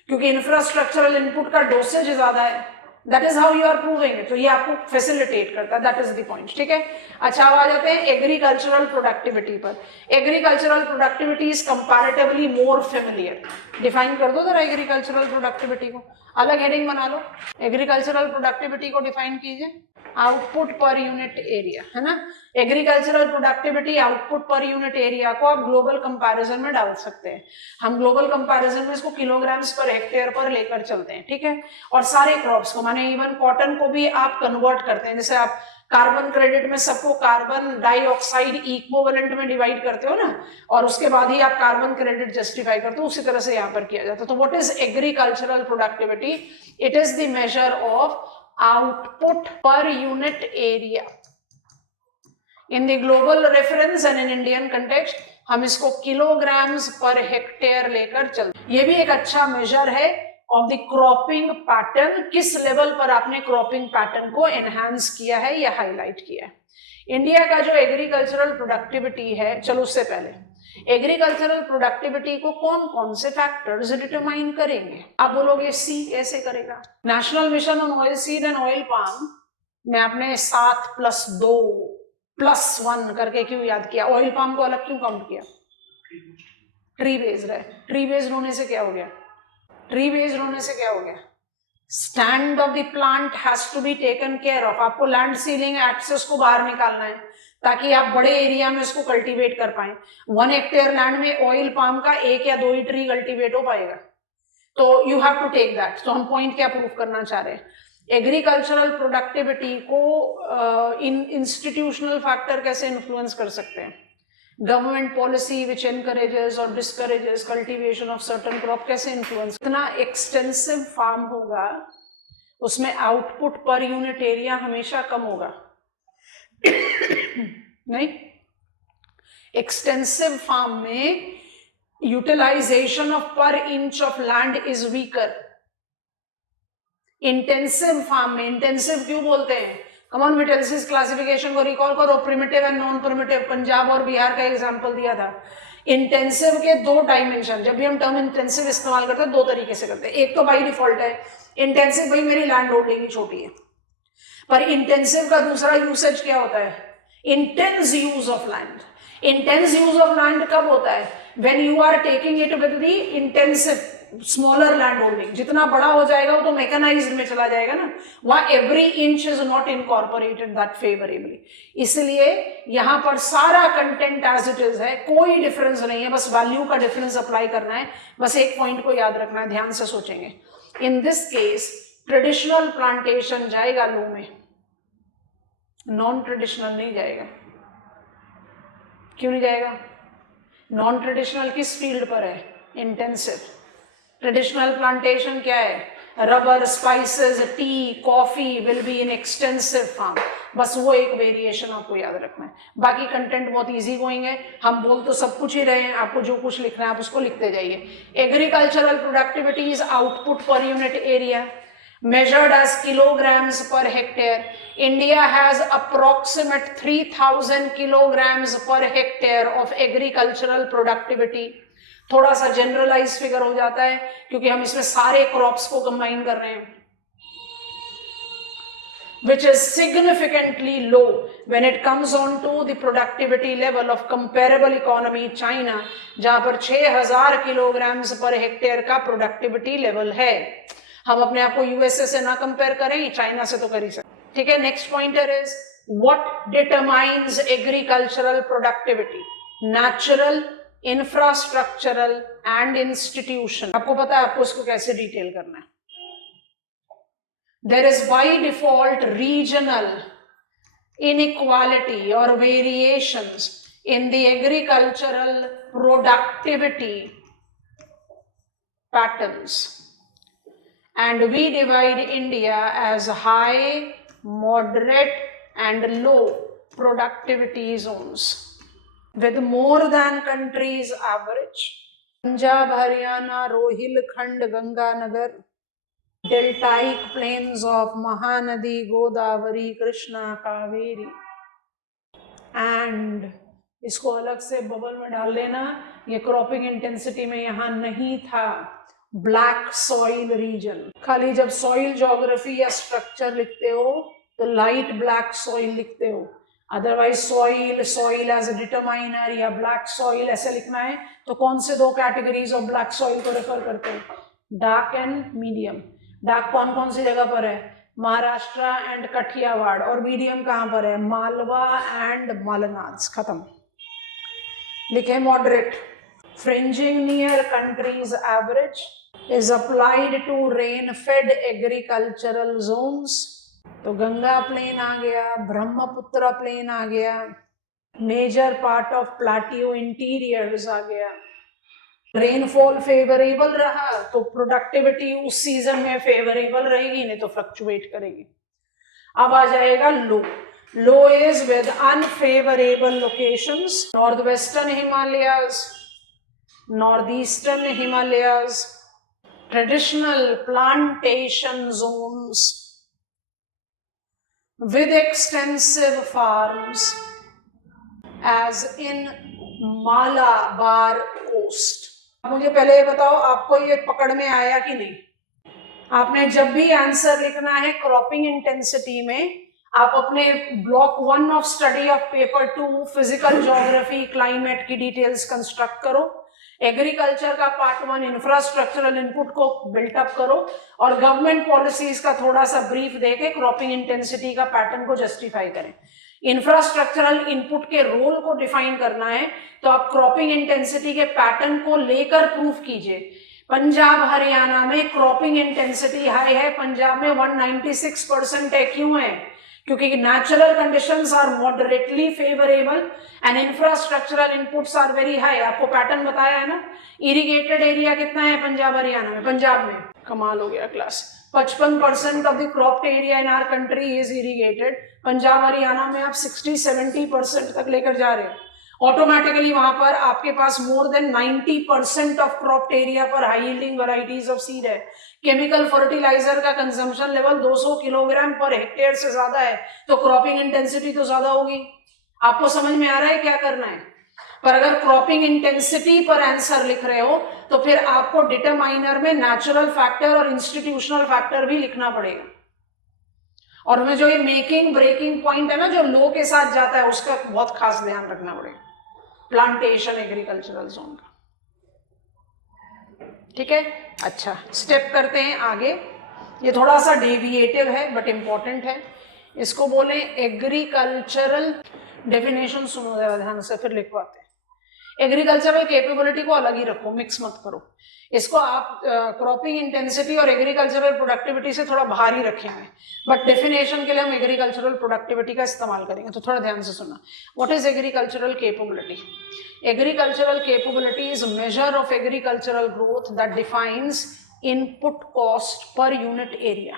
क्योंकि इंफ्रास्ट्रक्चरल इनपुट का डोसेज ज्यादा है. That is how you are proving it. तो ये आपको फैसिलिटेट करता है, दैट इज द पॉइंट, ठीक है। अच्छा, अब आ जाते हैं एग्रीकल्चरल प्रोडक्टिविटी पर। Agricultural productivity is comparatively more familiar. Define कर दो जरा एग्रीकल्चरल प्रोडक्टिविटी को, अलग हेडिंग बना लो। एग्रीकल्चरल प्रोडक्टिविटी को डिफाइन कीजिए, आउटपुट पर यूनिट एरिया, है ना। एग्रीकल्चरल प्रोडक्टिविटी आउटपुट पर यूनिट एरिया को आप ग्लोबल कंपैरिजन में डाल सकते हैं। हम ग्लोबल कंपैरिजन में इसको किलोग्राम्स पर हेक्टेयर पर लेकर चलते हैं, ठीक है। और सारे क्रॉप्स को, माने इवन कॉटन को भी आप कन्वर्ट करते हैं। जैसे आप कार्बन क्रेडिट में सबको कार्बन डाइऑक्साइड इक्विवेलेंट में डिवाइड करते हो ना, और उसके बाद ही आप कार्बन क्रेडिट जस्टिफाई करते हो, उसी तरह से यहाँ पर किया जाता है। तो what is agricultural productivity? It is the measure of output per unit area in the global reference and in Indian context हम इसको किलोग्राम्स पर हेक्टेयर लेकर चलते। ये भी एक अच्छा मेजर है ऑफ द क्रॉपिंग पैटर्न, किस लेवल पर आपने क्रॉपिंग पैटर्न को एनहांस किया है या हाईलाइट किया है। इंडिया का जो एग्रीकल्चरल प्रोडक्टिविटी है, चलो उससे पहले एग्रीकल्चरल प्रोडक्टिविटी को कौन कौन से फैक्टर्स डिटरमाइन करेंगे? आप बोलोगे सी कैसे करेगा? National mission on oil seed and oil palm में आपने 7+2+1 करके क्यों याद किया? ऑयल पाम को अलग क्यों काउंट किया? ट्री बेस्ड है। ट्री बेस्ड होने से क्या हो गया? ट्री बेस्ड होने से क्या हो गया? Stand of the plant has to be taken care of. आपको लैंड सीलिंग एक्सेस को बाहर निकालना है ताकि आप बड़े एरिया में इसको कल्टीवेट कर पाए। 1 हेक्टेयर लैंड में ऑयल पाम का 1 या 2 ही ट्री कल्टीवेट हो पाएगा, तो you have to take that. तो हम पॉइंट क्या प्रूव करना चाह रहे हैं? एग्रीकल्चरल प्रोडक्टिविटी को इंस्टीट्यूशनल फैक्टर कैसे इन्फ्लुएंस कर सकते हैं? गवर्नमेंट पॉलिसी विच एनकरेजेस और discourages cultivation of certain crop कैसे इन्फ्लुएंस? इतना एक्सटेंसिव फार्म होगा उसमें आउटपुट पर यूनिट एरिया हमेशा कम होगा नहीं। एक्सटेंसिव फार्म में utilisation of per inch of land is weaker. Intensive farm में, इंटेंसिव क्यों बोलते हैं? कमॉन विटेल्सिस क्लासिफिकेशन को रिकॉल करो, primitive and non primitive. Punjab और बिहार का एग्जांपल दिया था। इंटेंसिव के 2 डायमेंशन, जब भी हम टर्म इंटेंसिव इस्तेमाल करते हैं 2 तरीके से करते हैं। एक तो बाई डिफॉल्ट है इंटेंसिव, भाई मेरी लैंड होल्डिंग छोटी है, पर इंटेंसिव का दूसरा यूसेज क्या होता है? Intense use of land. Intense use of land कब होता है? When you are taking it with the intensive smaller land holding. जितना बड़ा हो जाएगा वो तो मैकेनाइज्ड में चला जाएगा ना, वहां every inch is not incorporated that favourably. इसलिए यहां पर सारा कंटेंट एज इट इज है, कोई डिफरेंस नहीं है, बस वैल्यू का डिफरेंस अप्लाई करना है। बस एक पॉइंट को याद रखना है, ध्यान से सोचेंगे। In this case traditional plantation जाएगा लो में, नॉन ट्रेडिशनल नहीं जाएगा। क्यों नहीं जाएगा? नॉन ट्रेडिशनल किस फील्ड पर है? इंटेंसिव। ट्रेडिशनल प्लांटेशन क्या है? Rubber, spices, tea, coffee will be in extensive farm. बस वो एक वेरिएशन आपको याद रखना है। बाकी कंटेंट बहुत इजी गोइंग है, हम बोल तो सब कुछ ही रहे हैं, आपको जो कुछ लिखना है आप उसको लिखते जाइए। एग्रीकल्चरल प्रोडक्टिविटी इज आउटपुट पर unit area measured as kilograms per hectare. India has approximate 3000 kilograms per hectare of agricultural productivity. थोड़ा सा जनरलाइज फिगर हो जाता है क्योंकि हम इसमें सारे क्रॉप्स को कंबाइन कर रहे हैं, which is significantly low when it comes on to the productivity level of comparable economy China, जहां पर 6000 किलोग्राम्स पर हेक्टेयर का प्रोडक्टिविटी लेवल है। हम अपने आप को यूएसए से ना कंपेयर करें, चाइना से तो कर ही सकते। ठीक है, next pointer is what determines agricultural productivity? Natural, infrastructural and institution. आपको पता है आपको इसको कैसे डिटेल करना है? There is by default regional inequality और variations in the agricultural productivity patterns, and we divide India as high, moderate and low productivity zones with more than country's average. Punjab, Haryana, Rohilkhand, Ganganagar, deltaic plains of Mahanadi, Godavari, Krishna, Kaveri and इसको अलग से बबल में डाल देना, ये क्रॉपिंग इंटेंसिटी में यहां नहीं था। Black soil region. खाली जब सॉइल ज्योग्राफी या स्ट्रक्चर लिखते हो तो लाइट ब्लैक सॉइल लिखते हो, otherwise soil as a determiner या ब्लैक सॉइल ऐसे लिखना है तो कौन से दो कैटेगरीज ऑफ ब्लैक सॉइल को रेफर करते हो? Dark and medium. डार्क कौन कौन सी जगह पर है? महाराष्ट्र एंड कठियावाड़। और मीडियम कहां पर है? मालवा एंड मालनाड। खत्म। लिखे moderate. Fringing near countries average is applied to rain-fed agricultural zones। तो गंगा प्लेन आ गया, ब्रह्मपुत्र प्लेन आ गया, मेजर पार्ट ऑफ प्लाटियो इंटीरियर्स आ गया। रेनफॉल फेवरेबल रहा तो प्रोडक्टिविटी उस सीजन में फेवरेबल रहेगी, नहीं तो फ्लक्चुएट करेगी। अब आ जाएगा low. Low is with unfavourable locations, north western Himalayas, north eastern Himalayas, traditional plantation zones with extensive farms as in Malabar coast। मुझे पहले ये बताओ, आपको ये पकड़ में आया कि नहीं? आपने जब भी आंसर लिखना है क्रॉपिंग इंटेंसिटी में, आप अपने block 1 of study of paper 2 physical geography climate की डिटेल्स कंस्ट्रक्ट करो, एग्रीकल्चर का पार्ट 1 इंफ्रास्ट्रक्चरल इनपुट को बिल्टअप करो, और गवर्नमेंट पॉलिसीज का थोड़ा सा ब्रीफ देके क्रॉपिंग इंटेंसिटी का पैटर्न को जस्टिफाई करें। इंफ्रास्ट्रक्चरल इनपुट के रोल को डिफाइन करना है तो आप क्रॉपिंग इंटेंसिटी के पैटर्न को लेकर प्रूफ कीजिए। पंजाब हरियाणा में क्रॉपिंग इंटेंसिटी हाई है, पंजाब में 196% है। क्यों है? क्योंकि natural conditions are moderately favourable and infrastructural inputs are very high. आपको पैटर्न बताया है ना। इरिगेटेड एरिया कितना है पंजाब हरियाणा में? पंजाब में कमाल हो गया class, 55% of the cropped area in our country is irrigated. Punjab Haryana में आप 60-70% तक लेकर जा रहे हो। ऑटोमेटिकली वहां पर आपके पास more than 90% of cropped area पर high yielding varieties of seed है। केमिकल फर्टिलाइजर का consumption level 200 kilogram per hectare से ज्यादा है, तो क्रॉपिंग इंटेंसिटी तो ज्यादा होगी। आपको समझ में आ रहा है क्या करना है? पर अगर क्रॉपिंग इंटेंसिटी पर आंसर लिख रहे हो तो फिर आपको डिटरमाइनर में नेचुरल फैक्टर और इंस्टीट्यूशनल फैक्टर भी लिखना पड़ेगा। और हमें जो ये मेकिंग ब्रेकिंग पॉइंट है ना, जो लो के साथ जाता है, उसका बहुत खास ध्यान रखना पड़ेगा। प्लांटेशन एग्रीकल्चरल जोन का, ठीक है। अच्छा, स्टेप करते हैं आगे। ये थोड़ा सा डेविएटिव है बट इंपॉर्टेंट है। इसको बोले एग्रीकल्चरल डेफिनेशन। सुनो जरा ध्यान से, फिर लिखवाते हैं। एग्रीकल्चरल कैपेबिलिटी को अलग ही रखो, मिक्स मत करो। इसको आप क्रॉपिंग इंटेंसिटी और एग्रीकल्चरल प्रोडक्टिविटी से थोड़ा बाहर ही रखेंगे, बट डेफिनेशन के लिए हम एग्रीकल्चरल प्रोडक्टिविटी का इस्तेमाल करेंगे। तो थोड़ा ध्यान से सुनना। What is agricultural capability? Agricultural capability is measure of agricultural growth that defines input cost per unit area.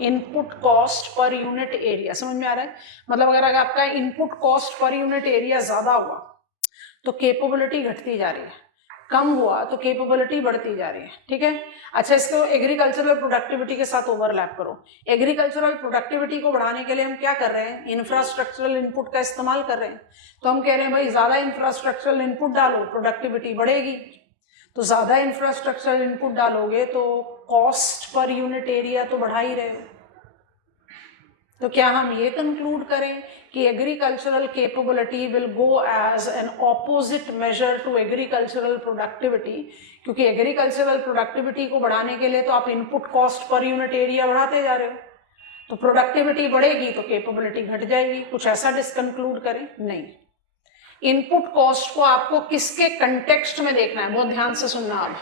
Input cost per unit area, समझ में आ रहा है? मतलब अगर आपका input cost per unit area ज्यादा हुआ तो कैपेबिलिटी घटती जा रही है, कम हुआ तो कैपेबिलिटी बढ़ती जा रही है, ठीक है। अच्छा, इसको एग्रीकल्चरल प्रोडक्टिविटी के साथ ओवरलैप करो। एग्रीकल्चरल प्रोडक्टिविटी को बढ़ाने के लिए हम क्या कर रहे हैं? इंफ्रास्ट्रक्चरल इनपुट का इस्तेमाल कर रहे हैं। तो हम कह रहे हैं भाई ज्यादा इंफ्रास्ट्रक्चरल इनपुट डालो, प्रोडक्टिविटी बढ़ेगी। तो ज्यादा इंफ्रास्ट्रक्चरल इनपुट डालोगे तो कॉस्ट पर यूनिट एरिया तो बढ़ा ही रहे हो। तो क्या हम ये कंक्लूड करें कि agricultural capability will go as an opposite measure to agricultural productivity? क्योंकि एग्रीकल्चरल प्रोडक्टिविटी को बढ़ाने के लिए तो आप input cost per unit area बढ़ाते जा रहे हो, तो प्रोडक्टिविटी बढ़ेगी तो कैपेबिलिटी घट जाएगी। कुछ ऐसा डिसकंक्लूड करें? नहीं। इनपुट कॉस्ट को आपको किसके कंटेक्स्ट में देखना है, बहुत ध्यान से सुनना आप।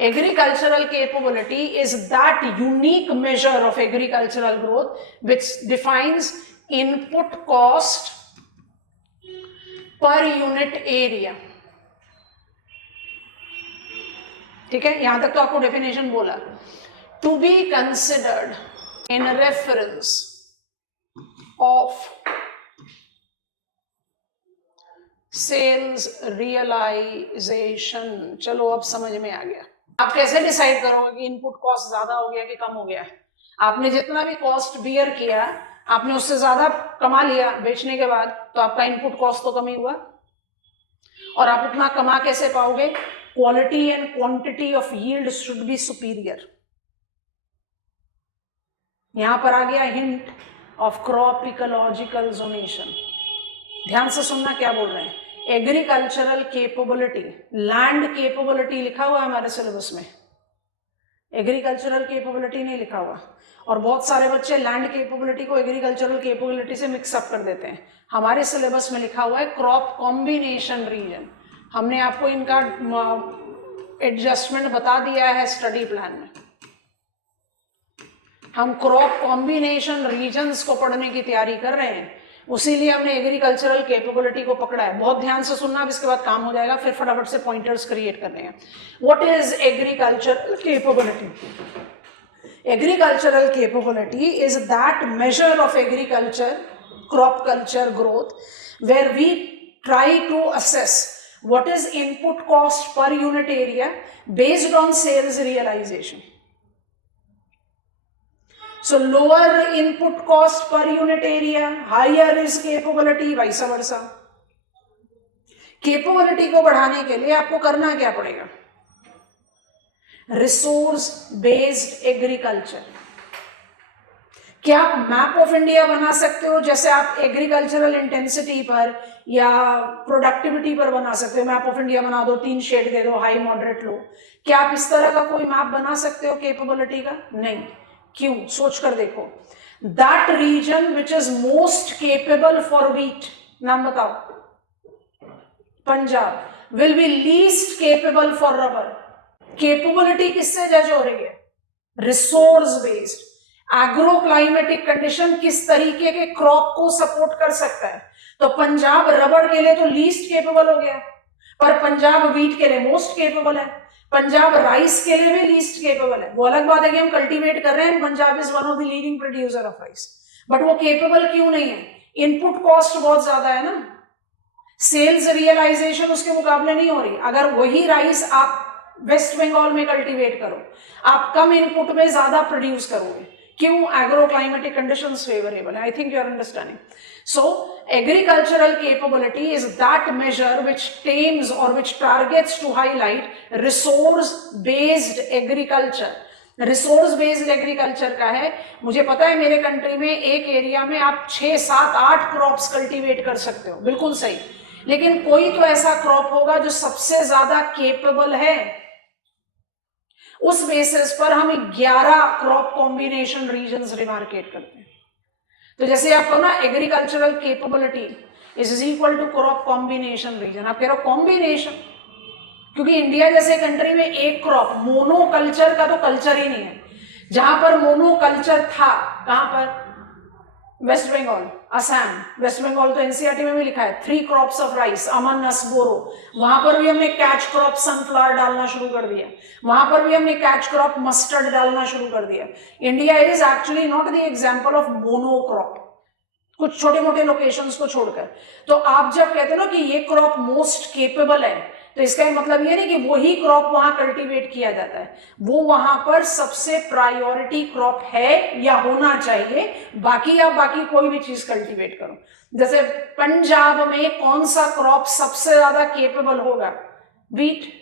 Agricultural capability is that unique measure of agricultural growth which defines input cost per unit area। ठीक है, यहां तक तो आपको डेफिनेशन बोला। To be considered in reference of sales realisation. चलो अब समझ में आ गया। आप कैसे डिसाइड करोगे कि इनपुट कॉस्ट ज्यादा हो गया कि कम हो गया? आपने जितना भी कॉस्ट बियर किया, आपने उससे ज्यादा कमा लिया बेचने के बाद, तो आपका इनपुट कॉस्ट तो कम ही हुआ। और आप इतना कमा कैसे पाओगे? quality and quantity of yield should be superior. यहां पर आ गया hint of crop ecological zonation. ध्यान से सुनना क्या बोल रहे हैं. एग्रीकल्चरल कैपेबिलिटी, लैंड कैपेबिलिटी लिखा हुआ है हमारे सिलेबस में, एग्रीकल्चरल कैपेबिलिटी नहीं लिखा हुआ. और बहुत सारे बच्चे लैंड कैपेबिलिटी को एग्रीकल्चरल कैपेबिलिटी से मिक्सअप कर देते हैं. हमारे सिलेबस में लिखा हुआ है क्रॉप कॉम्बिनेशन रीजन. हमने आपको इनका एडजस्टमेंट बता दिया है स्टडी प्लान में. हम क्रॉप कॉम्बिनेशन रीजन्स को पढ़ने की तैयारी कर रहे हैं, उसीलिए हमने एग्रीकल्चरल कैपेबिलिटी को पकड़ा है. बहुत ध्यान से सुनना, अब इसके बाद काम हो जाएगा, फिर फटाफट से पॉइंटर्स क्रिएट करने हैं. What is agricultural capability? Agricultural capability is that measure of agriculture, crop culture growth, where we try to assess what is input cost per unit area based on sales realization. So lower input cost per unit area, higher is capability, vice versa. Capability को बढ़ाने के लिए आपको करना क्या पड़ेगा? Resource based agriculture. क्या आप मैप ऑफ इंडिया बना सकते हो, जैसे आप एग्रीकल्चरल इंटेंसिटी पर या प्रोडक्टिविटी पर बना सकते हो? मैप ऑफ इंडिया बना दो, 3 शेड दे दो, हाई मॉडरेट लो. क्या आप इस तरह का कोई मैप बना सकते हो कैपेबिलिटी का? नहीं. क्यों? सोच कर देखो. That region which is most capable for wheat, नाम बताओ. Punjab. Will be least capable for rubber. Capability किससे जज हो रही है? Resource based. Agro climatic condition किस तरीके के क्रॉप को सपोर्ट कर सकता है. तो पंजाब रबड़ के लिए तो लीस्ट केपेबल हो गया, पर पंजाब व्हीट के लिए मोस्ट केपेबल है. पंजाब राइस के लिए भी लीस्ट केपेबल है. वो अलग बात है कि हम कल्टीवेट कर रहे हैं, Punjab is one of the leading producer of rice, but वो केपेबल क्यों नहीं है? इनपुट कॉस्ट बहुत ज्यादा है ना, सेल्स रियलाइजेशन उसके मुकाबले नहीं हो रही. अगर वही राइस आप वेस्ट बंगाल में कल्टीवेट करो, आप कम इनपुट में ज्यादा प्रोड्यूस करोगे. क्यों? एग्रो क्लाइमेटिक कंडीशंस फेवरेबल है. I think you are understanding. So agricultural capability is that major which tames और which targets to highlight resource based agriculture. Resource based agriculture का है, मुझे पता है मेरे कंट्री में एक एरिया में आप 6, 7, 8 क्रॉप्स कल्टीवेट कर सकते हो, बिल्कुल सही. लेकिन कोई तो ऐसा क्रॉप होगा जो सबसे ज्यादा केपेबल है. उस बेसिस पर हम 11 क्रॉप कॉम्बिनेशन रीजन्स डिमार्केट करते हैं. तो जैसे आप कहो ना agricultural capability is equal to crop combination region. आप कह रहे हो कॉम्बिनेशन, क्योंकि इंडिया जैसे कंट्री में एक क्रॉप, मोनोकल्चर का तो कल्चर ही नहीं है. जहां पर मोनोकल्चर था, कहां पर? वेस्ट बंगाल, असम. वेस्ट बंगाल तो एनसीईआरटी में भी लिखा है 3 क्रॉप्स ऑफ राइस, अमन, नसबोरो. वहां पर भी हमने कैच क्रॉप सनफ्लावर डालना शुरू कर दिया. वहां पर भी हमने कैच क्रॉप मस्टर्ड डालना शुरू कर दिया. India is actually not the example of monocrop, कुछ छोटे मोटे लोकेशंस को छोड़कर. तो आप जब कहते हो ना कि ये क्रॉप मोस्ट केपेबल है, तो इसका मतलब ये नहीं कि वही क्रॉप वहां कल्टीवेट किया जाता है. वो वहां पर सबसे प्रायोरिटी क्रॉप है या होना चाहिए. बाकी आप बाकी कोई भी चीज कल्टीवेट करो. जैसे पंजाब में कौन सा क्रॉप सबसे ज्यादा केपेबल होगा? व्हीट.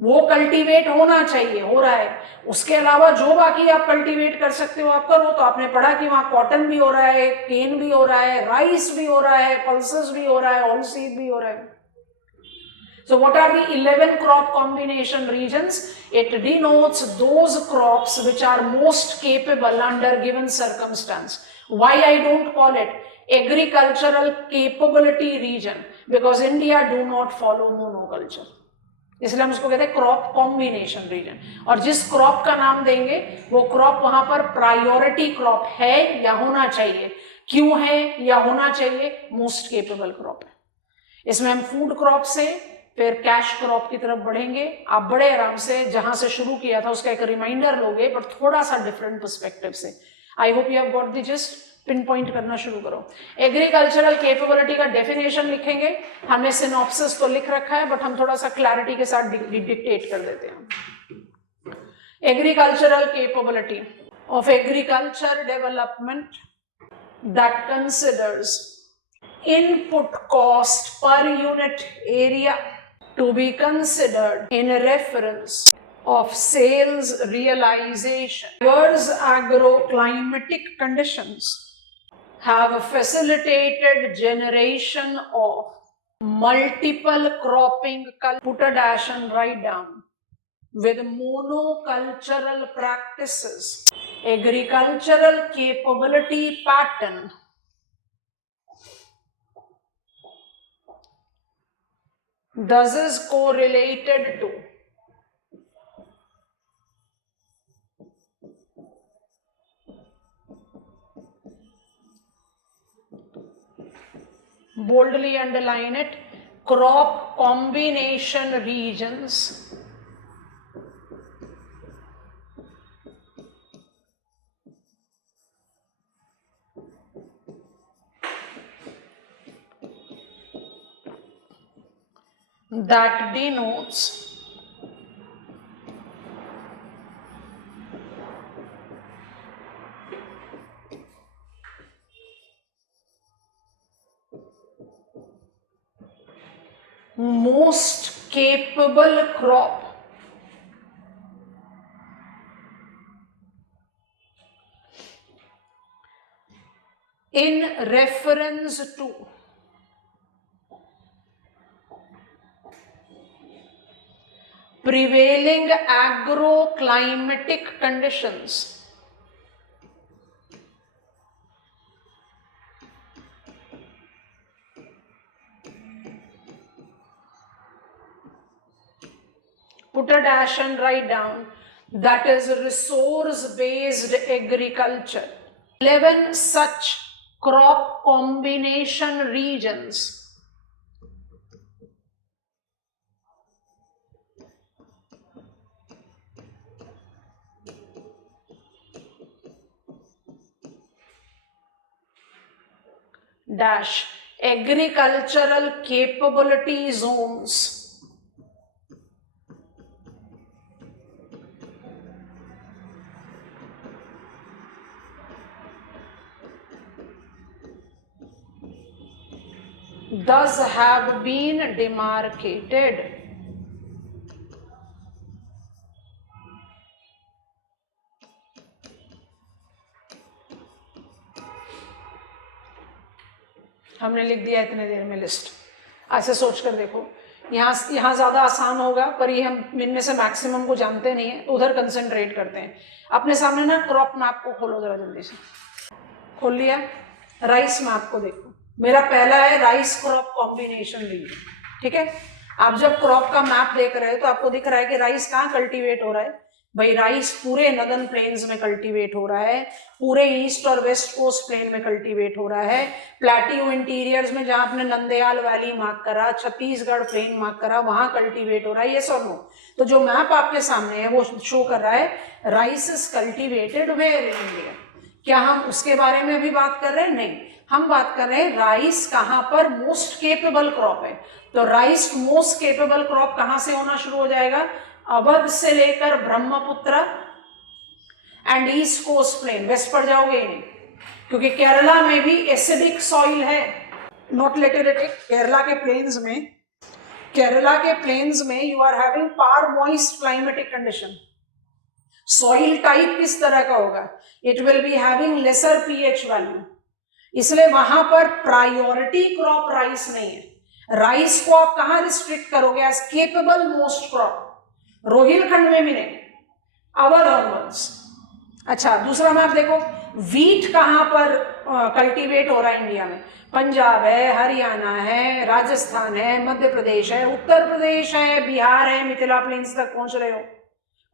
वो कल्टीवेट होना चाहिए, हो रहा है. उसके अलावा जो बाकी आप कल्टीवेट कर सकते हो आप करो. तो आपने पढ़ा कि वहां कॉटन भी हो रहा है, केन भी हो रहा है, राइस भी हो रहा है, पल्सेस भी हो रहा है, ऑल सीड भी हो रहा है. So what are the 11 crop combination regions? It denotes those crops which are most capable under given circumstance. Why I don't call it agricultural capability region? Because India do not follow monoculture. इसलिए हम उसको कहते हैं क्रॉप कॉम्बिनेशन रीजन. और जिस क्रॉप का नाम देंगे वो क्रॉप वहां पर प्रायोरिटी क्रॉप है या होना चाहिए. क्यों है या होना चाहिए? मोस्ट केपेबल क्रॉप है. इसमें हम फूड क्रॉप से फिर कैश क्रॉप की तरफ बढ़ेंगे. आप बड़े आराम से जहां से शुरू किया था उसका एक रिमाइंडर लोगे, पर थोड़ा सा डिफरेंट पर्सपेक्टिव से. आई hope you have got the gist. Pin point करना शुरू करो. एग्रीकल्चरल कैपेबिलिटी का डेफिनेशन लिखेंगे. हमने सिनॉप्सिस तो लिख रखा है, बट हम थोड़ा सा क्लैरिटी के साथ डिक्टेट कर देते हैं. Agricultural capability of agriculture development that considers input cost per unit area to be considered in reference of sales realization. Diverse agroclimatic conditions have facilitated generation of multiple cropping, put a dash and write down, with monocultural practices, agricultural capability pattern thus is correlated to boldly underline it, crop combination regions that denotes most capable crop in reference to prevailing agroclimatic conditions put a dash and write down, that is resource based agriculture. 11 such crop combination regions dash agricultural capability zones thus have been demarcated. हमने लिख दिया इतने देर में लिस्ट। ऐसे सोच कर देखो, यहाँ ज्यादा आसान होगा, पर ये हम इनमें से मैक्सिमम को जानते नहीं है, उधर कंसंट्रेट करते हैं। अपने सामने ना क्रॉप मैप को खोलो जरा जल्दी से, खोल लिया। राइस मैप को देखो, मेरा पहला है राइस क्रॉप कॉम्बिनेशन रीजन, ठीक है। आप जब क्रॉप का मैप देख रहे हो तो आपको दिख रहा है कि राइस कहाँ कल्टीवेट हो रहा है। भाई राइस पूरे नदर्न प्लेन्स में कल्टीवेट हो रहा है, पूरे ईस्ट और वेस्ट कोस्ट प्लेन में कल्टीवेट हो रहा है, प्लेट्यू इंटीरियर्स में जहां आपने नंदयाल वैली मार्क करा, छत्तीसगढ़ प्लेन मार्क करा, वहां कल्टीवेट हो रहा है, ये सब नो। तो जो मैप आपके सामने है वो शो कर रहा है rice is cultivated where in India. क्या हम उसके बारे में अभी बात कर रहे हैं? नहीं, हम बात कर रहे हैं राइस कहां पर मोस्ट केपेबल क्रॉप है। तो राइस मोस्ट केपेबल क्रॉप कहां से होना शुरू हो जाएगा? अवध से लेकर Brahmaputra and east coast plain. West पर जाओगे नहीं, क्योंकि केरला में भी एसिडिक सॉइल है, नॉट लेटेरेटिक। केरला के प्लेन्स में you are having par moist climatic condition. Soil type किस तरह का होगा? It will be having lesser pH value, इसलिए वहां पर प्रायोरिटी क्रॉप राइस नहीं है। राइस को आप कहां रिस्ट्रिक्ट करोगे as capable most crop? Rohilkhand में भी नहीं, अवध ऑनवर्ड्स। अच्छा, दूसरा मैप देखो, वीट कहां पर कल्टीवेट हो रहा है इंडिया में? पंजाब है, हरियाणा है, राजस्थान है, मध्य प्रदेश है, उत्तर प्रदेश है, बिहार है, मिथिला प्लेन्स तक पहुंच रहे हो।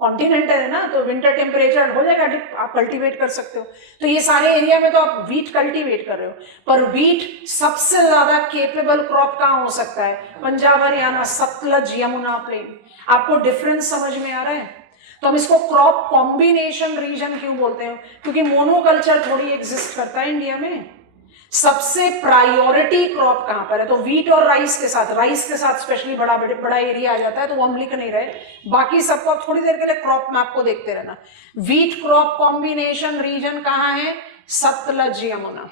कॉन्टिनेंटल है ना, तो विंटर टेम्परेचर हो जाएगा, आप कल्टीवेट कर सकते हो। तो ये सारे एरिया में तो आप वीट कल्टीवेट कर रहे हो, पर वीट सबसे ज्यादा केपेबल क्रॉप कहाँ हो सकता है? पंजाब, हरियाणा, सतलज, यमुना प्लेन। आपको डिफरेंस समझ में आ रहा है? तो हम इसको क्रॉप कॉम्बिनेशन रीजन क्यों बोलते हैं? क्योंकि मोनोकल्चर थोड़ी एग्जिस्ट करता है इंडिया में। सबसे प्रायोरिटी क्रॉप कहां पर है? तो वीट और राइस के साथ स्पेशली बड़ा एरिया आ जाता है, तो वो हम लिख नहीं रहे। बाकी सबको आप थोड़ी देर के लिए क्रॉप मैप को देखते रहना। वीट क्रॉप कॉम्बिनेशन रीजन कहां है? सतलज, यमुना।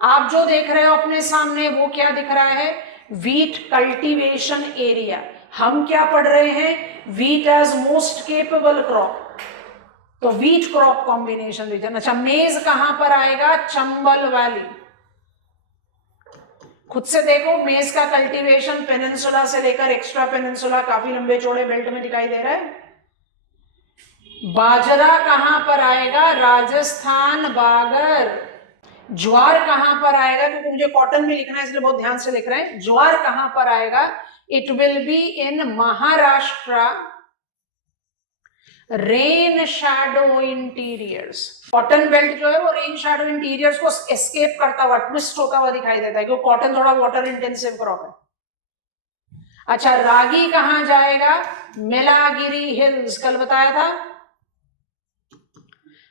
आप जो देख रहे हो अपने सामने वो क्या दिख रहा है? व्हीट कल्टीवेशन एरिया, हम क्या पढ़ रहे हैं, wheat as most capable crop, तो व्हीट क्रॉप कॉम्बिनेशन रीजन। अच्छा, मेज कहां पर आएगा, चंबल वैली। खुद से देखो, मेज का कल्टीवेशन पेनिनसुला से लेकर एक्स्ट्रा पेनिनसुला काफी लंबे चौड़े बेल्ट में दिखाई दे रहा है। बाजरा कहां पर आएगा, राजस्थान बागर। ज्वार कहां पर आएगा, क्योंकि मुझे कॉटन में लिखना है इसलिए बहुत ध्यान से लिख रहे हैं। ज्वार कहां पर आएगा, it will be in Maharashtra, rain shadow interiors. Cotton belt जो है वो रेन शैडो इंटीरियर्स को एस्केप करता हुआ, ट्विस्ट होता हुआ दिखाई देता है, क्योंकि कॉटन थोड़ा वाटर इंटेंसिव क्रॉप है। अच्छा, रागी कहां जाएगा, मेलागिरी हिल्स, कल बताया था।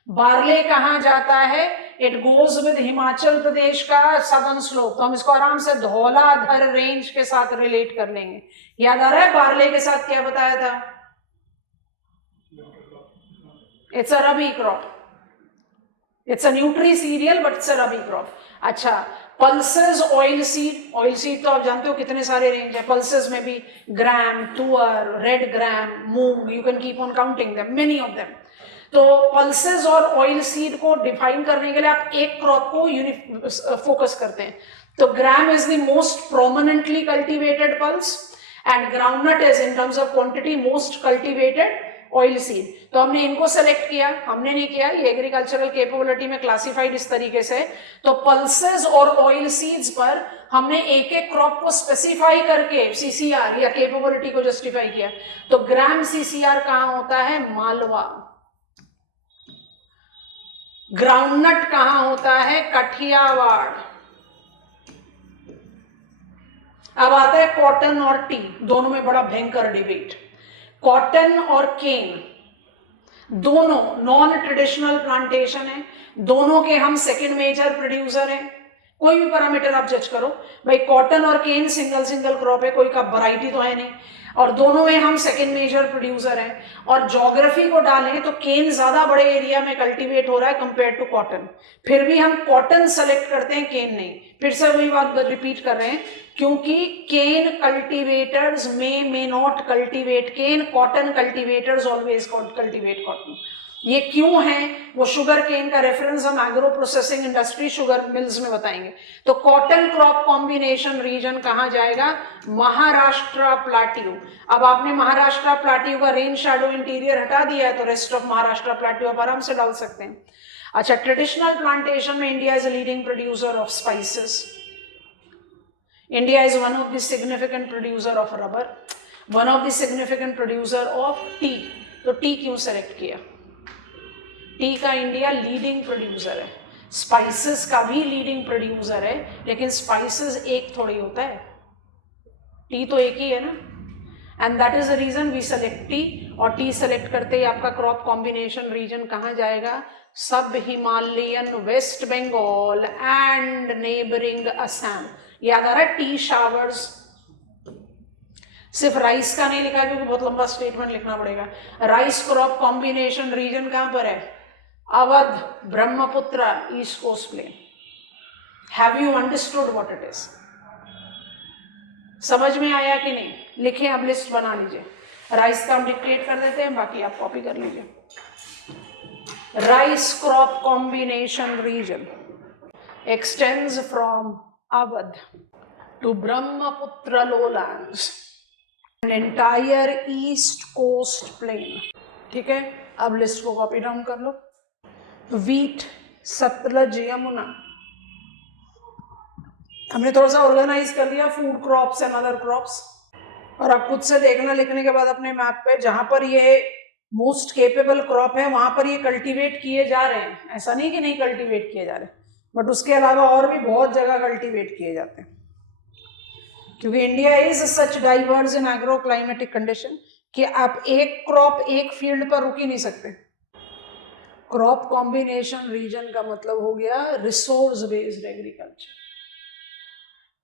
बार्ले कहां जाता है, it goes with Himachal Pradesh का सदर्न स्लोप, तो हम इसको आराम से धौलाधर रेंज के साथ रिलेट कर लेंगे। याद आ रहा है बार्ले के साथ क्या बताया था, it's a rabi crop, it's a nutri cereal but it's a rabi crop. अच्छा, pulses oilseed, oilseed तो आप जानते हो कितने सारे रेंज है, पल्सेस में भी ग्राम, तुअर, red gram, moong, you can keep on counting them, many of them. तो पल्सेस और ऑयल सीड को डिफाइन करने के लिए आप एक क्रॉप को फोकस करते हैं। तो gram is the most prominently cultivated pulse and groundnut is in terms of quantity most cultivated oil seed. तो हमने इनको सेलेक्ट किया, हमने नहीं किया, ये एग्रीकल्चरल कैपेबिलिटी में क्लासिफाइड इस तरीके से। तो पल्सेस और ऑयल सीड्स पर हमने एक एक क्रॉप को स्पेसिफाई करके सीसीआर या कैपेबिलिटी को जस्टिफाई किया। तो ग्राम सीसीआर कहां होता है, मालवा। ग्राउंडनट कहां होता है, कठियावाड़। अब आता है कॉटन और टी, दोनों में बड़ा भयंकर डिबेट। कॉटन और केन दोनों नॉन ट्रेडिशनल प्लांटेशन है, दोनों के हम सेकंड मेजर प्रोड्यूसर हैं। कोई भी पैरामीटर आप जज करो भाई, कॉटन और केन सिंगल सिंगल क्रॉप है, कोई का वैरायटी तो है नहीं, और दोनों में हम सेकंड मेजर प्रोड्यूसर हैं। और ज्योग्राफी को डालें तो केन ज्यादा बड़े एरिया में कल्टीवेट हो रहा है कंपेयर टू कॉटन, फिर भी हम कॉटन सेलेक्ट करते हैं, केन नहीं। फिर से वही बात रिपीट कर रहे हैं, क्योंकि cane cultivators may not cultivate cane, cotton cultivators always cultivate cotton. ये क्यों है, वो शुगर केन का रेफरेंस हम agro processing industry sugar mills में बताएंगे। तो कॉटन क्रॉप कॉम्बिनेशन रीजन कहां जाएगा, महाराष्ट्र प्लाट्यू। अब आपने महाराष्ट्र प्लाट्यू का रेन शैडो इंटीरियर हटा दिया है, तो रेस्ट ऑफ महाराष्ट्र प्लाट्यू आप आराम से डाल सकते हैं। अच्छा, ट्रेडिशनल प्लांटेशन में India is a leading producer of spices, India is one of the significant producer of rubber, one of the significant producer of T. तो टी क्यों सेलेक्ट किया, टी का इंडिया लीडिंग प्रोड्यूसर है, स्पाइसेस का भी लीडिंग प्रोड्यूसर है, लेकिन स्पाइसेस एक थोड़ी होता है, टी तो एक ही है ना। And that is the region we select tea. और टी सेलेक्ट करते ही आपका क्रॉप कॉम्बिनेशन रीजन कहां जाएगा, सब हिमालयन, वेस्ट बंगाल एंड नेबरिंग असम। याद आ रहा है, टी शावर्स। सिर्फ राइस का नहीं लिखा क्योंकि बहुत लंबा स्टेटमेंट लिखना पड़ेगा। राइस क्रॉप कॉम्बिनेशन रीजन कहां पर है, Awadh, Brahmaputra, east coast plain. Have you understood what it is, समझ में आया कि नहीं, लिखें, अब लिस्ट बना लीजिए। राइस का हम डिक्टेट कर देते हैं, बाकी आप कॉपी कर लीजिए। Rice crop combination region extends from Awadh to Brahmaputra lowlands, an entire east coast plain। ठीक है, अब लिस्ट को कॉपी डाउन कर लो। व्हीट, सतलज, यमुना, हमने थोड़ा सा ऑर्गेनाइज कर लिया, food crops and other crops. और अब खुद से देखना लिखने के बाद अपने मैप पे, जहां पर ये मोस्ट केपेबल क्रॉप है वहां पर ये कल्टीवेट किए जा रहे हैं, ऐसा नहीं कि नहीं कल्टीवेट किए जा रहे, बट उसके अलावा और भी बहुत जगह कल्टीवेट किए जाते हैं, क्योंकि India is such diverse in agro climatic condition कि आप एक क्रॉप एक फील्ड पर रुक ही नहीं सकते। क्रॉप कॉम्बिनेशन रीजन का मतलब हो गया resource based agriculture,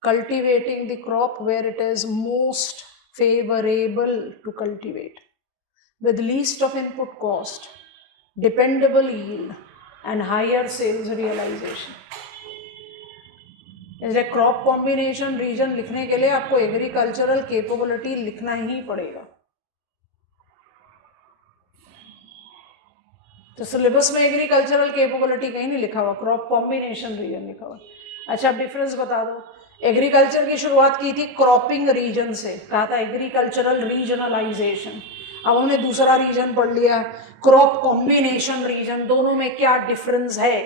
cultivating the crop where it is most favorable to cultivate with least of input cost, dependable yield and higher sales realization. इसलिए क्रॉप कॉम्बिनेशन रीजन लिखने के लिए आपको एग्रीकल्चरल कैपेबिलिटी लिखना ही पड़ेगा। तो सिलेबस में एग्रीकल्चरल कैपेबिलिटी कहीं नहीं लिखा हुआ, क्रॉप कॉम्बिनेशन रीजन लिखा हुआ। अच्छा, डिफरेंस बता दो। एग्रीकल्चर की शुरुआत की थी क्रॉपिंग रीजन से, कहा था एग्रीकल्चरल रीजनलाइजेशन। अब हमने दूसरा रीजन पढ़ लिया, क्रॉप कॉम्बिनेशन रीजन। दोनों में क्या डिफरेंस है?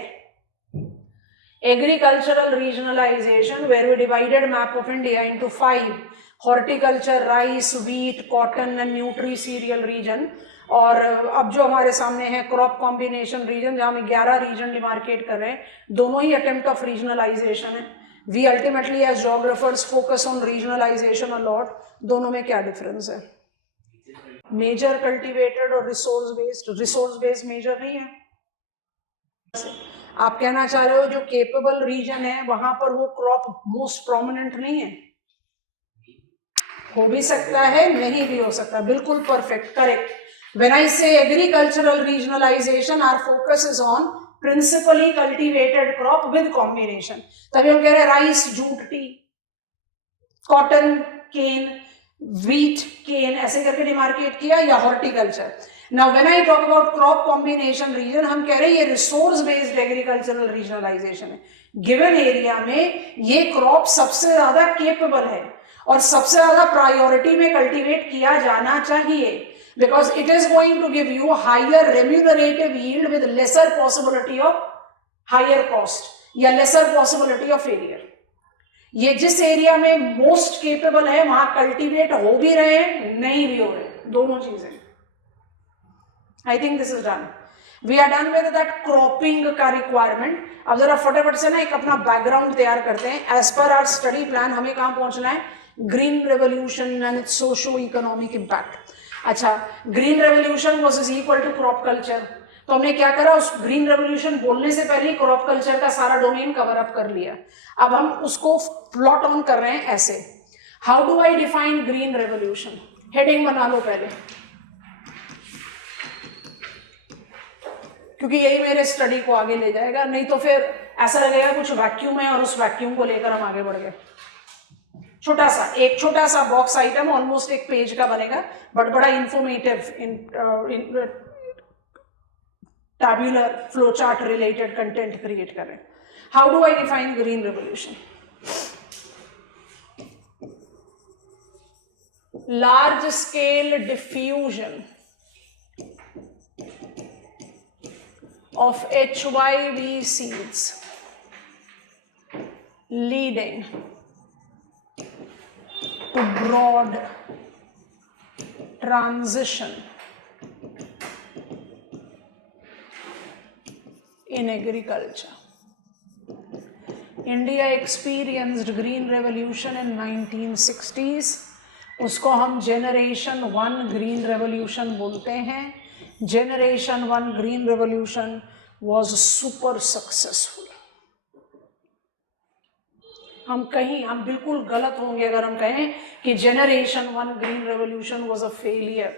Agricultural regionalization, where we divided map of India into 5: horticulture, rice, wheat, cotton and nutri-cereal region। और अब जो हमारे सामने है क्रॉप कॉम्बिनेशन रीजन, जहां हम 11 रीजन डिमार्केट कर रहे हैं। दोनों ही अटेम्प्ट ऑफ रीजनलाइजेशन है। We ultimately as geographers focus on regionalisation a lot. दोनों में क्या डिफरेंस है? मेजर कल्टिवेटेड और resource based. Resource based major नहीं है। आप कहना चाह रहे हो जो केपेबल रीजन है वहां पर वो क्रॉप मोस्ट प्रोमिनेंट नहीं है? हो भी सकता है, नहीं भी हो सकता। बिल्कुल perfect, correct. When I say agricultural regionalisation, our focus is on principally cultivated crop with combination. तभी हम कह रहे हैं rice, jute, tea, cotton, cane, wheat, cane, ऐसे करके डिमार्केट किया, या horticulture. Now when I talk about crop combination region, हम कह रहे हैं ये रिसोर्स बेस्ड एग्रीकल्चरल रीजनलाइजेशन है। गिवन एरिया में ये क्रॉप सबसे ज्यादा केपेबल है और सबसे ज्यादा प्रायोरिटी में कल्टीवेट किया जाना चाहिए, because it is going to give you higher remunerative yield with lesser possibility of higher cost या लेसर पॉसिबिलिटी ऑफ फेलियर। ये जिस एरिया में मोस्ट केपेबल है वहां कल्टीवेट हो भी रहे हैं, नहीं भी हो रहे, दोनों चीजें। I think this is done. We are done with that cropping का requirement. अब जरा फटाफट से ना एक अपना बैकग्राउंड तैयार करते हैं। As per our study plan हमें कहाँ पहुंचना है? Green Revolution and its socio-economic impact. अच्छा, Green Revolution was equal to crop culture. तो हमने क्या करा, उस ग्रीन रेवोल्यूशन बोलने से पहले ही क्रॉप कल्चर का सारा डोमेन कवर अप कर लिया। अब हम उसको प्लॉट ऑन कर रहे हैं ऐसे। How do I define green revolution? Heading बना लो पहले, क्योंकि यही मेरे स्टडी को आगे ले जाएगा, नहीं तो फिर ऐसा लगेगा कुछ वैक्यूम है और उस वैक्यूम को लेकर हम आगे बढ़ गए। छोटा सा, एक छोटा सा बॉक्स आइटम ऑलमोस्ट एक पेज का बनेगा, बट बड़ा informative tabular flow chart related content create कर रहे हैं। How do I define green revolution? Large scale diffusion of HYV seeds leading to broad transition in agriculture. India experienced green revolution in 1960s. उसको हम generation 1 green revolution बोलते हैं। Generation 1 green revolution was super successful. हम बिल्कुल गलत होंगे अगर हम कहें कि Generation 1 green revolution was a failure.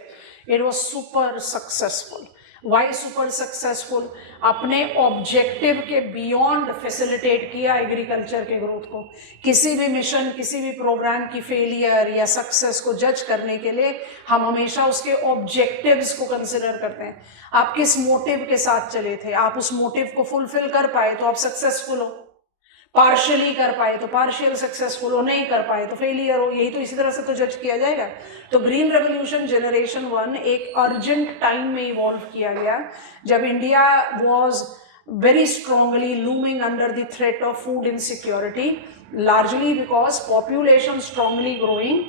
It was super successful. Why super successful? अपने ऑब्जेक्टिव के बियॉन्ड फैसिलिटेट किया एग्रीकल्चर के ग्रोथ को। किसी भी मिशन, किसी भी प्रोग्राम की फेलियर या सक्सेस को जज करने के लिए हम हमेशा उसके ऑब्जेक्टिव्स को कंसिडर करते हैं। आप किस मोटिव के साथ चले थे, आप उस मोटिव को फुलफिल कर पाए तो आप सक्सेसफुल हो, पार्शियली कर पाए तो पार्शियल सक्सेसफुल हो, नहीं कर पाए तो फेलियर हो। यही तो इसी तरह से तो जज किया जाएगा। तो ग्रीन रेवोल्यूशन जनरेशन 1 एक अर्जेंट टाइम में इवॉल्व किया गया जब India was very strongly looming under the threat of food insecurity, largely because population strongly growing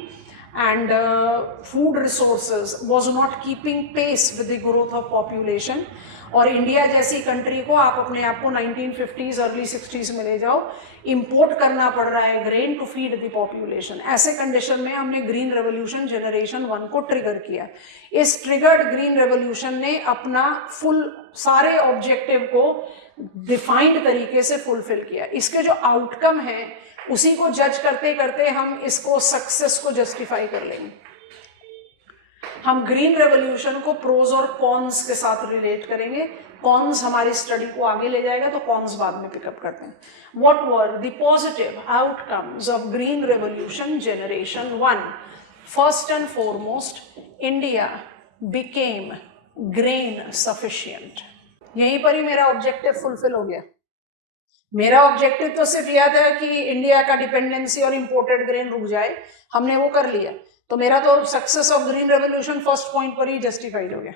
and food resources was not keeping pace with the growth of population। और इंडिया जैसी कंट्री को आप अपने आप को 1950s अर्ली 60s में ले जाओ, इंपोर्ट करना पड़ रहा है grain to feed the population. ऐसे कंडीशन में हमने ग्रीन रेवोल्यूशन जनरेशन 1 को ट्रिगर किया। इस ट्रिगर्ड ग्रीन रेवोल्यूशन ने अपना फुल सारे ऑब्जेक्टिव को डिफाइंड तरीके से फुलफिल किया। इसके जो आउटकम है उसी को जज करते करते हम इसको सक्सेस को जस्टिफाई कर लेंगे। हम ग्रीन रेवोल्यूशन को प्रोज और कॉन्स के साथ रिलेट करेंगे, कॉन्स हमारी स्टडी को आगे ले जाएगा, तो कॉन्स बाद में पिकअप करते हैं। What were the positive outcomes of green revolution generation 1? First and foremost, India became grain sufficient. यहीं पर ही मेरा ऑब्जेक्टिव फुलफिल हो गया। मेरा ऑब्जेक्टिव तो सिर्फ यह था कि इंडिया का डिपेंडेंसी और इंपोर्टेड ग्रेन रुक जाए, हमने वो कर लिया, तो मेरा तो success of green revolution first point पर ही जस्टिफाइड हो गया।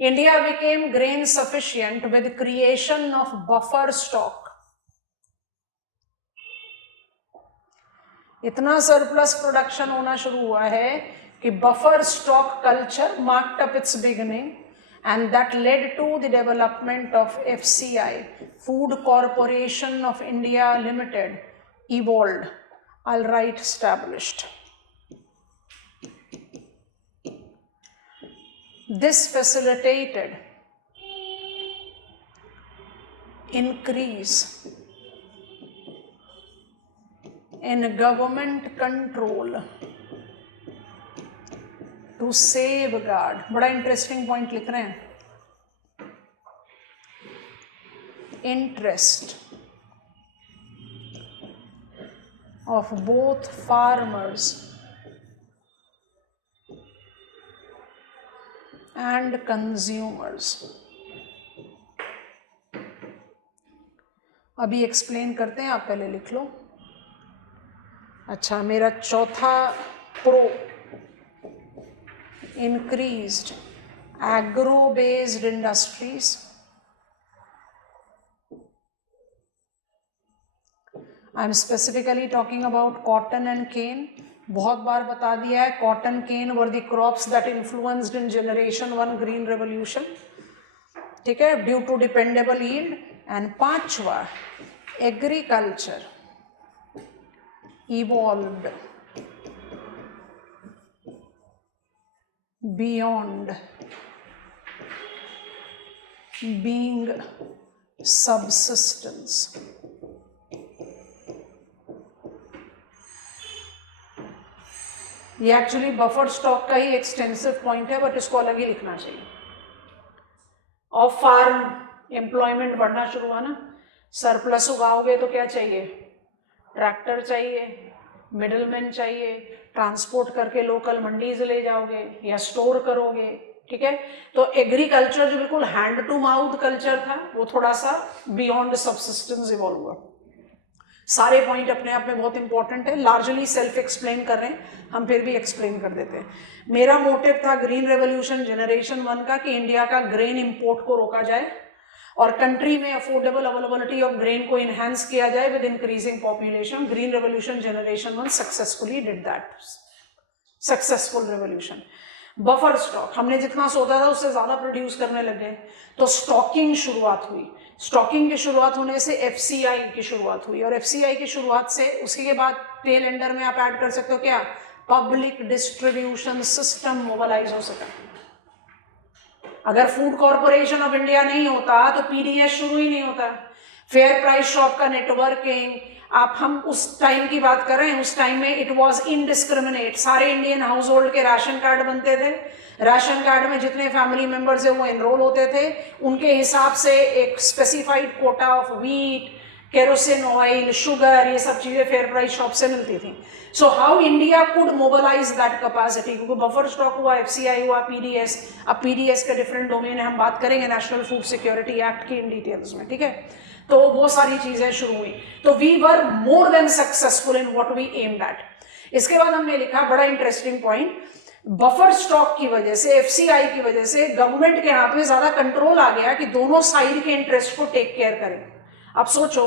India became grain sufficient with creation of buffer stock. इतना सरप्लस प्रोडक्शन होना शुरू हुआ है कि buffer stock culture marked up it's beginning, and that led to the development of FCI, Food Corporation of India Limited, evolved, all right established. This facilitated increase in government control to safeguard, बड़ा इंटरेस्टिंग पॉइंट लिख रहे हैं, interest of both farmers and consumers. अभी एक्सप्लेन करते हैं, आप पहले लिख लो। अच्छा, मेरा चौथा pro, increased agro-based industries, I'm specifically talking about cotton and cane. बहुत बार बता दिया है, cotton, cane were the crops that influenced in generation 1 green revolution, ठीक है, due to dependable yield. And पांचवा, agriculture evolved beyond being subsistence. ये एक्चुअली बफर स्टॉक का ही एक्सटेंसिव पॉइंट है, बट इसको अलग ही लिखना चाहिए। ऑफ फार्म एम्प्लॉयमेंट बढ़ना शुरू हुआ ना, सरप्लस उगाओगे तो क्या चाहिए, ट्रैक्टर चाहिए, मिडलमैन चाहिए, ट्रांसपोर्ट करके लोकल मंडीज ले जाओगे या स्टोर करोगे, ठीक है। तो एग्रीकल्चर जो बिल्कुल हैंड टू माउथ कल्चर था, वो थोड़ा सा बियॉन्ड सब्सिस्टेंस इवॉल्व हुआ। सारे पॉइंट अपने आप में बहुत इंपॉर्टेंट है, लार्जली सेल्फ एक्सप्लेन कर रहे हैं, हम फिर भी एक्सप्लेन कर देते हैं। मेरा मोटिव था ग्रीन रेवोल्यूशन जनरेशन 1 का कि इंडिया का ग्रेन इंपोर्ट को रोका जाए और कंट्री में अफोर्डेबल अवेलेबिलिटी ऑफ ग्रेन को इनहेंस किया जाए with increasing population. Green revolution generation 1 successfully did that, successful revolution. Buffer stock, हमने जितना सोचा था उससे ज्यादा प्रोड्यूस करने लगे, तो स्टॉकिंग शुरुआत हुई। स्टॉकिंग की शुरुआत होने से एफसीआई की शुरुआत हुई, और एफसीआई की शुरुआत से उसी के बाद टेल एंडर में आप ऐड कर सकते हो क्या, पब्लिक डिस्ट्रीब्यूशन सिस्टम मोबिलाइज हो सका। अगर फूड कॉर्पोरेशन ऑफ इंडिया नहीं होता तो पीडीएस शुरू ही नहीं होता। फेयर प्राइस शॉप का नेटवर्किंग, आप हम उस टाइम की बात कर रहे हैं, उस टाइम में इट वाज इनडिस्क्रिमिनेट, सारे इंडियन हाउस होल्ड के राशन कार्ड बनते थे, राशन कार्ड में जितने फैमिली मेंबर्स है वो एनरोल होते थे, उनके हिसाब से एक specified quota of wheat, kerosene oil, sugar, ये सब चीजें फेयर प्राइस शॉप से मिलती थी। So how India could mobilise that capacity, क्योंकि बफर स्टॉक हुआ, एफसीआई हुआ, पीडीएस। अब पीडीएस के डिफरेंट डोमेन है, हम बात करेंगे नेशनल फूड सिक्योरिटी एक्ट की इन डिटेल्स में, ठीक है। तो वो सारी चीजें शुरू हुई, तो we were more than successful in what we aimed at. इसके बाद हमने लिखा बड़ा इंटरेस्टिंग पॉइंट, बफर स्टॉक की वजह से, एफसीआई की वजह से गवर्नमेंट के हाथ में ज्यादा कंट्रोल आ गया कि दोनों साइड के इंटरेस्ट को टेक केयर करें। अब सोचो,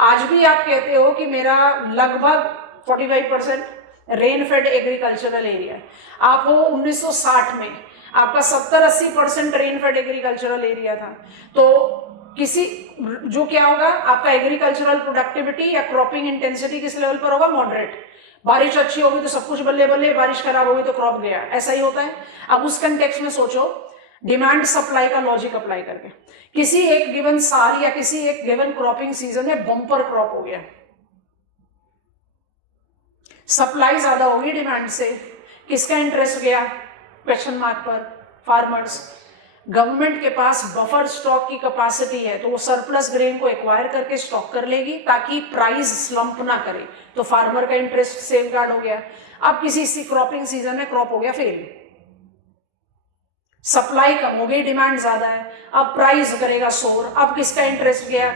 आज भी आप कहते हो कि मेरा लगभग 45% रेन फेड एग्रीकल्चरल एरिया है, आप हो 1960 में आपका 70-80% रेन फेड एग्रीकल्चरल एरिया था, तो किसी जो क्या होगा, आपका एग्रीकल्चरल प्रोडक्टिविटी या क्रॉपिंग इंटेंसिटी किस लेवल पर होगा, मॉडरेट। बारिश अच्छी होगी तो सब कुछ बल्ले बल्ले, बारिश खराब होगी तो क्रॉप गया, ऐसा ही होता है। अब उस कंटेक्स्ट में सोचो, डिमांड सप्लाई का लॉजिक अप्लाई करके, किसी एक गिवन साल या किसी एक गिवन क्रॉपिंग सीजन में बम्पर क्रॉप हो गया, सप्लाई ज्यादा होगी डिमांड से, किसका इंटरेस्ट गया, क्वेश्चन मार्क पर फार्मर्स। गवर्नमेंट के पास बफर स्टॉक की कैपेसिटी है तो वो सरप्लस ग्रेन को एक्वायर करके स्टॉक कर लेगी ताकि प्राइस स्लंप ना करे, तो फार्मर का इंटरेस्ट सेफगार्ड हो गया। अब किसी क्रॉपिंग सीजन में क्रॉप हो गया फेल, सप्लाई कम हो गई, डिमांड ज्यादा है, अब प्राइस करेगा सोर, अब किसका इंटरेस्ट गया?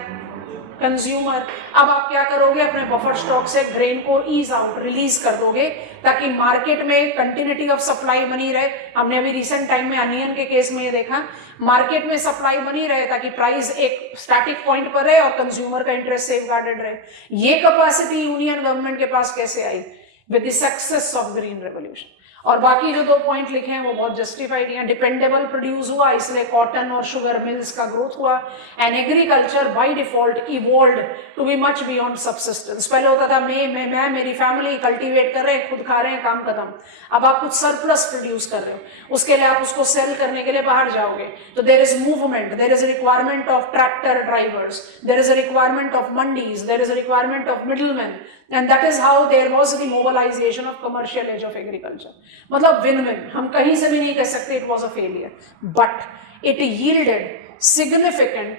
कंज्यूमर। अब आप क्या करोगे? अपने बफर स्टॉक से ग्रेन को ईज आउट, रिलीज कर दोगे ताकि मार्केट में कंटिन्यूटी ऑफ सप्लाई बनी रहे। हमने अभी रिसेंट टाइम में अनियन के केस में ये देखा, मार्केट में सप्लाई बनी रहे ताकि प्राइस एक स्टैटिक पॉइंट पर रहे और कंज्यूमर का इंटरेस्ट सेफगार्डेड रहे। ये कैपेसिटी यूनियन गवर्नमेंट के पास कैसे आई? With the success of green revolution. और बाकी जो 2 पॉइंट लिखे हैं वो बहुत जस्टिफाइड हैं। डिपेंडेबल प्रोड्यूस हुआ इसलिए कॉटन और शुगर मिल्स का ग्रोथ हुआ, and agriculture by default evolved to be much beyond subsistence. पहले होता था मैं मेरी फैमिली कल्टीवेट कर रहे हैं, खुद खा रहे हैं, काम खत्म। अब आप कुछ सरप्लस प्रोड्यूस कर रहे हो, उसके लिए आप उसको सेल करने के लिए बाहर जाओगे, तो there is movement, there is requirement of tractor drivers, there is requirement of mandis, there is requirement of middleman, and that is how there was the mobilisation of commercial edge of agriculture. मतलब विन विन, हम कहीं से भी नहीं कह सकते it was a failure, but it yielded significant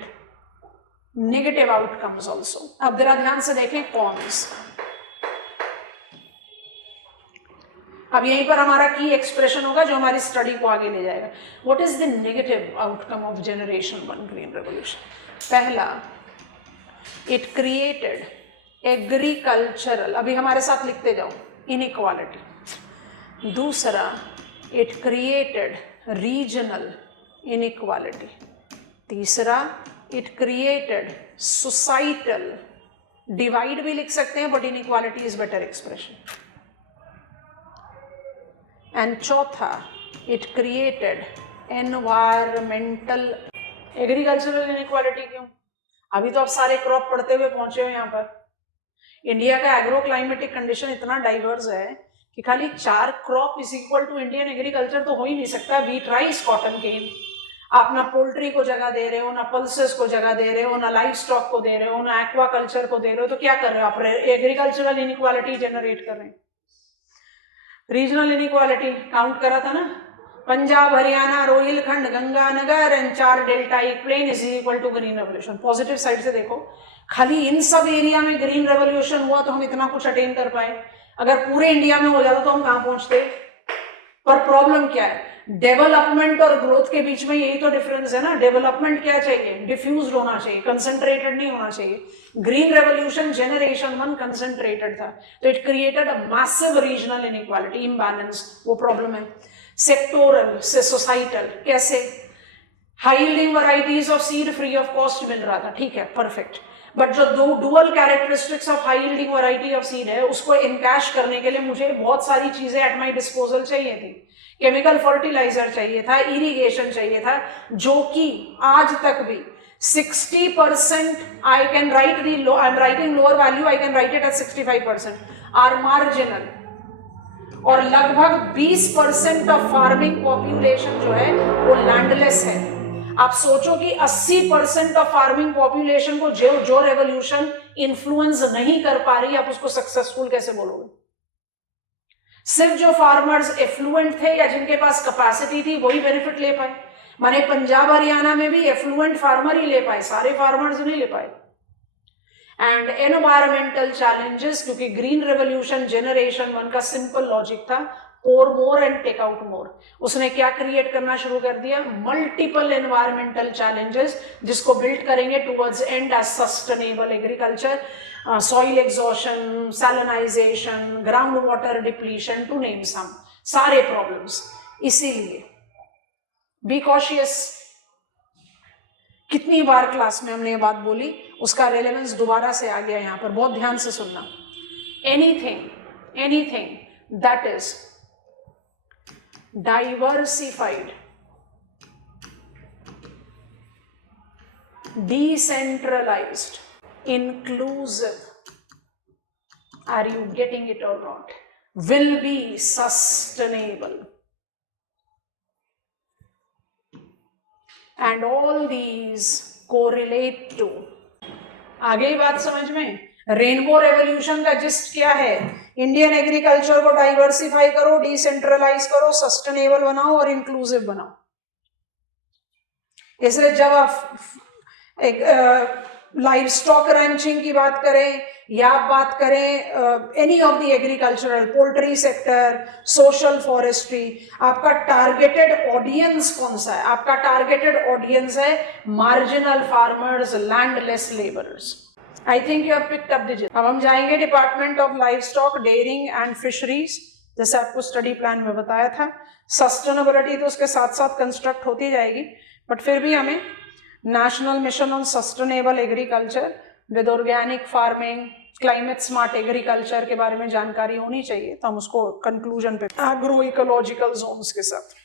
negative outcomes also. अब जरा ध्यान से देखें कॉन्स। अब यहीं पर हमारा की एक्सप्रेशन होगा जो हमारी स्टडी को आगे ले जाएगा। What is the negative outcome of generation 1 green revolution? पहला, इट क्रिएटेड एग्रीकल्चरल, अभी हमारे साथ लिखते जाओ, इनइक्वालिटी। दूसरा, इट क्रिएटेड रीजनल इनइक्वालिटी। तीसरा, इट क्रिएटेड सोसाइटल डिवाइड भी लिख सकते हैं, but inequality is better expression. And चौथा, it created environmental. Agricultural inequality क्यों? अभी तो आप सारे क्रॉप पढ़ते हुए पहुंचे हो यहाँ पर। इंडिया का एग्रो क्लाइमेटिक कंडीशन इतना डाइवर्स है कि खाली 4 crop is equal to Indian agriculture तो हो ही नहीं सकता। Wheat, rice, cotton, cane. आप ना पोल्ट्री को जगह दे रहे हो, ना पल्सेस को जगह दे रहे हो, ना लाइफ स्टॉक को दे रहे हो, ना एक्वा कल्चर को दे रहे हो, तो क्या कर रहे हो आप? एग्रीकल्चरल इनइक्वालिटी जनरेट कर रहे हैं। रीजनल इनइक्वालिटी काउंट करा था ना, Punjab, Haryana, Rohilkhand, Ganganagar and 4 deltaic plain is equal to green revolution. Positive side से देखो, खाली इन सब एरिया में ग्रीन रेवोल्यूशन हुआ तो हम इतना कुछ अटेन कर पाए। अगर पूरे इंडिया में हो जाता तो हम कहां पहुंचते? पर प्रॉब्लम क्या है? डेवलपमेंट और ग्रोथ के बीच में यही तो डिफरेंस है ना। डेवलपमेंट क्या चाहिए? डिफ्यूज्ड होना चाहिए, कंसंट्रेटेड नहीं होना चाहिए। ग्रीन रेवोल्यूशन जनरेशन 1 कंसंट्रेटेड था, तो it created a massive regional inequality, imbalance, वो प्रॉब्लम है। सेक्टोरल से सोसाइटल, कैसे? High yielding varieties of seed free of cost मिल रहा था, ठीक है, परफेक्ट, बट जो 2 dual characteristics of high yielding variety of seed है उसको इनकैश करने के लिए मुझे बहुत सारी चीजें एट माय डिस्पोजल चाहिए थी। केमिकल फर्टिलाइजर चाहिए था, इरिगेशन चाहिए था, जो कि आज तक भी 60% I can write the, I am writing lower value, I can write it at 65% are marginal, और लगभग 20% ऑफ फार्मिंग पॉपुलेशन जो है वो लैंडलेस है। आप सोचो कि 80% ऑफ फार्मिंग पॉपुलेशन को जो रेवोल्यूशन इन्फ्लुएंस नहीं कर पा रही, आप उसको सक्सेसफुल कैसे बोलोगे? सिर्फ जो फार्मर्स एफ्लुएंट थे या जिनके पास कैपेसिटी थी वही बेनिफिट ले पाए। माने पंजाब हरियाणा में भी एफ्लुएंट फार्मर ही ले पाए, सारे फार्मर्स नहीं ले पाए। एंड एनवायरमेंटल चैलेंजेस, क्योंकि ग्रीन रेवोल्यूशन जनरेशन 1 का सिंपल लॉजिक था, pour more and take out more। उसने क्या क्रिएट करना शुरू कर दिया? मल्टीपल एनवायरमेंटल चैलेंजेस, जिसको बिल्ड करेंगे towards and as sustainable agriculture, soil exhaustion, salinization, ground water depletion, to name some, सारे प्रॉब्लम्स। इसीलिए बी कॉशियस। कितनी बार क्लास में हमने ये बात बोली, उसका रेलेवेंस दोबारा से आ गया यहाँ पर, बहुत ध्यान से सुनना। Anything that is diversified, decentralized, inclusive, are you getting it or not, will be sustainable, and all these correlate to, आगे ही बात समझ में। रेनबो रेवोल्यूशन का जिस्ट क्या है इंडियन एग्रीकल्चर को डाइवर्सिफाई करो, डिसेंट्रलाइज करो, सस्टेनेबल बनाओ और इंक्लूसिव बनाओ। इसलिए जब आप एक लाइव स्टॉक रैंचिंग की बात करें या आप बात करें any of the agricultural, poultry sector, social forestry, आपका टारगेटेड ऑडियंस कौन सा है? आपका टारगेटेड ऑडियंस है marginal farmers, landless labourers. I think you have picked up the. अब हम जाएंगे department of livestock, dairying and fisheries, जैसे आपको स्टडी प्लान में बताया था। सस्टेनेबिलिटी तो उसके साथ साथ कंस्ट्रक्ट होती जाएगी, बट फिर भी हमें national mission on sustainable agriculture with organic farming, climate smart agriculture के बारे में जानकारी होनी चाहिए, तो हम उसको कंक्लूजन पे एग्रो इकोलॉजिकल जोन्स के साथ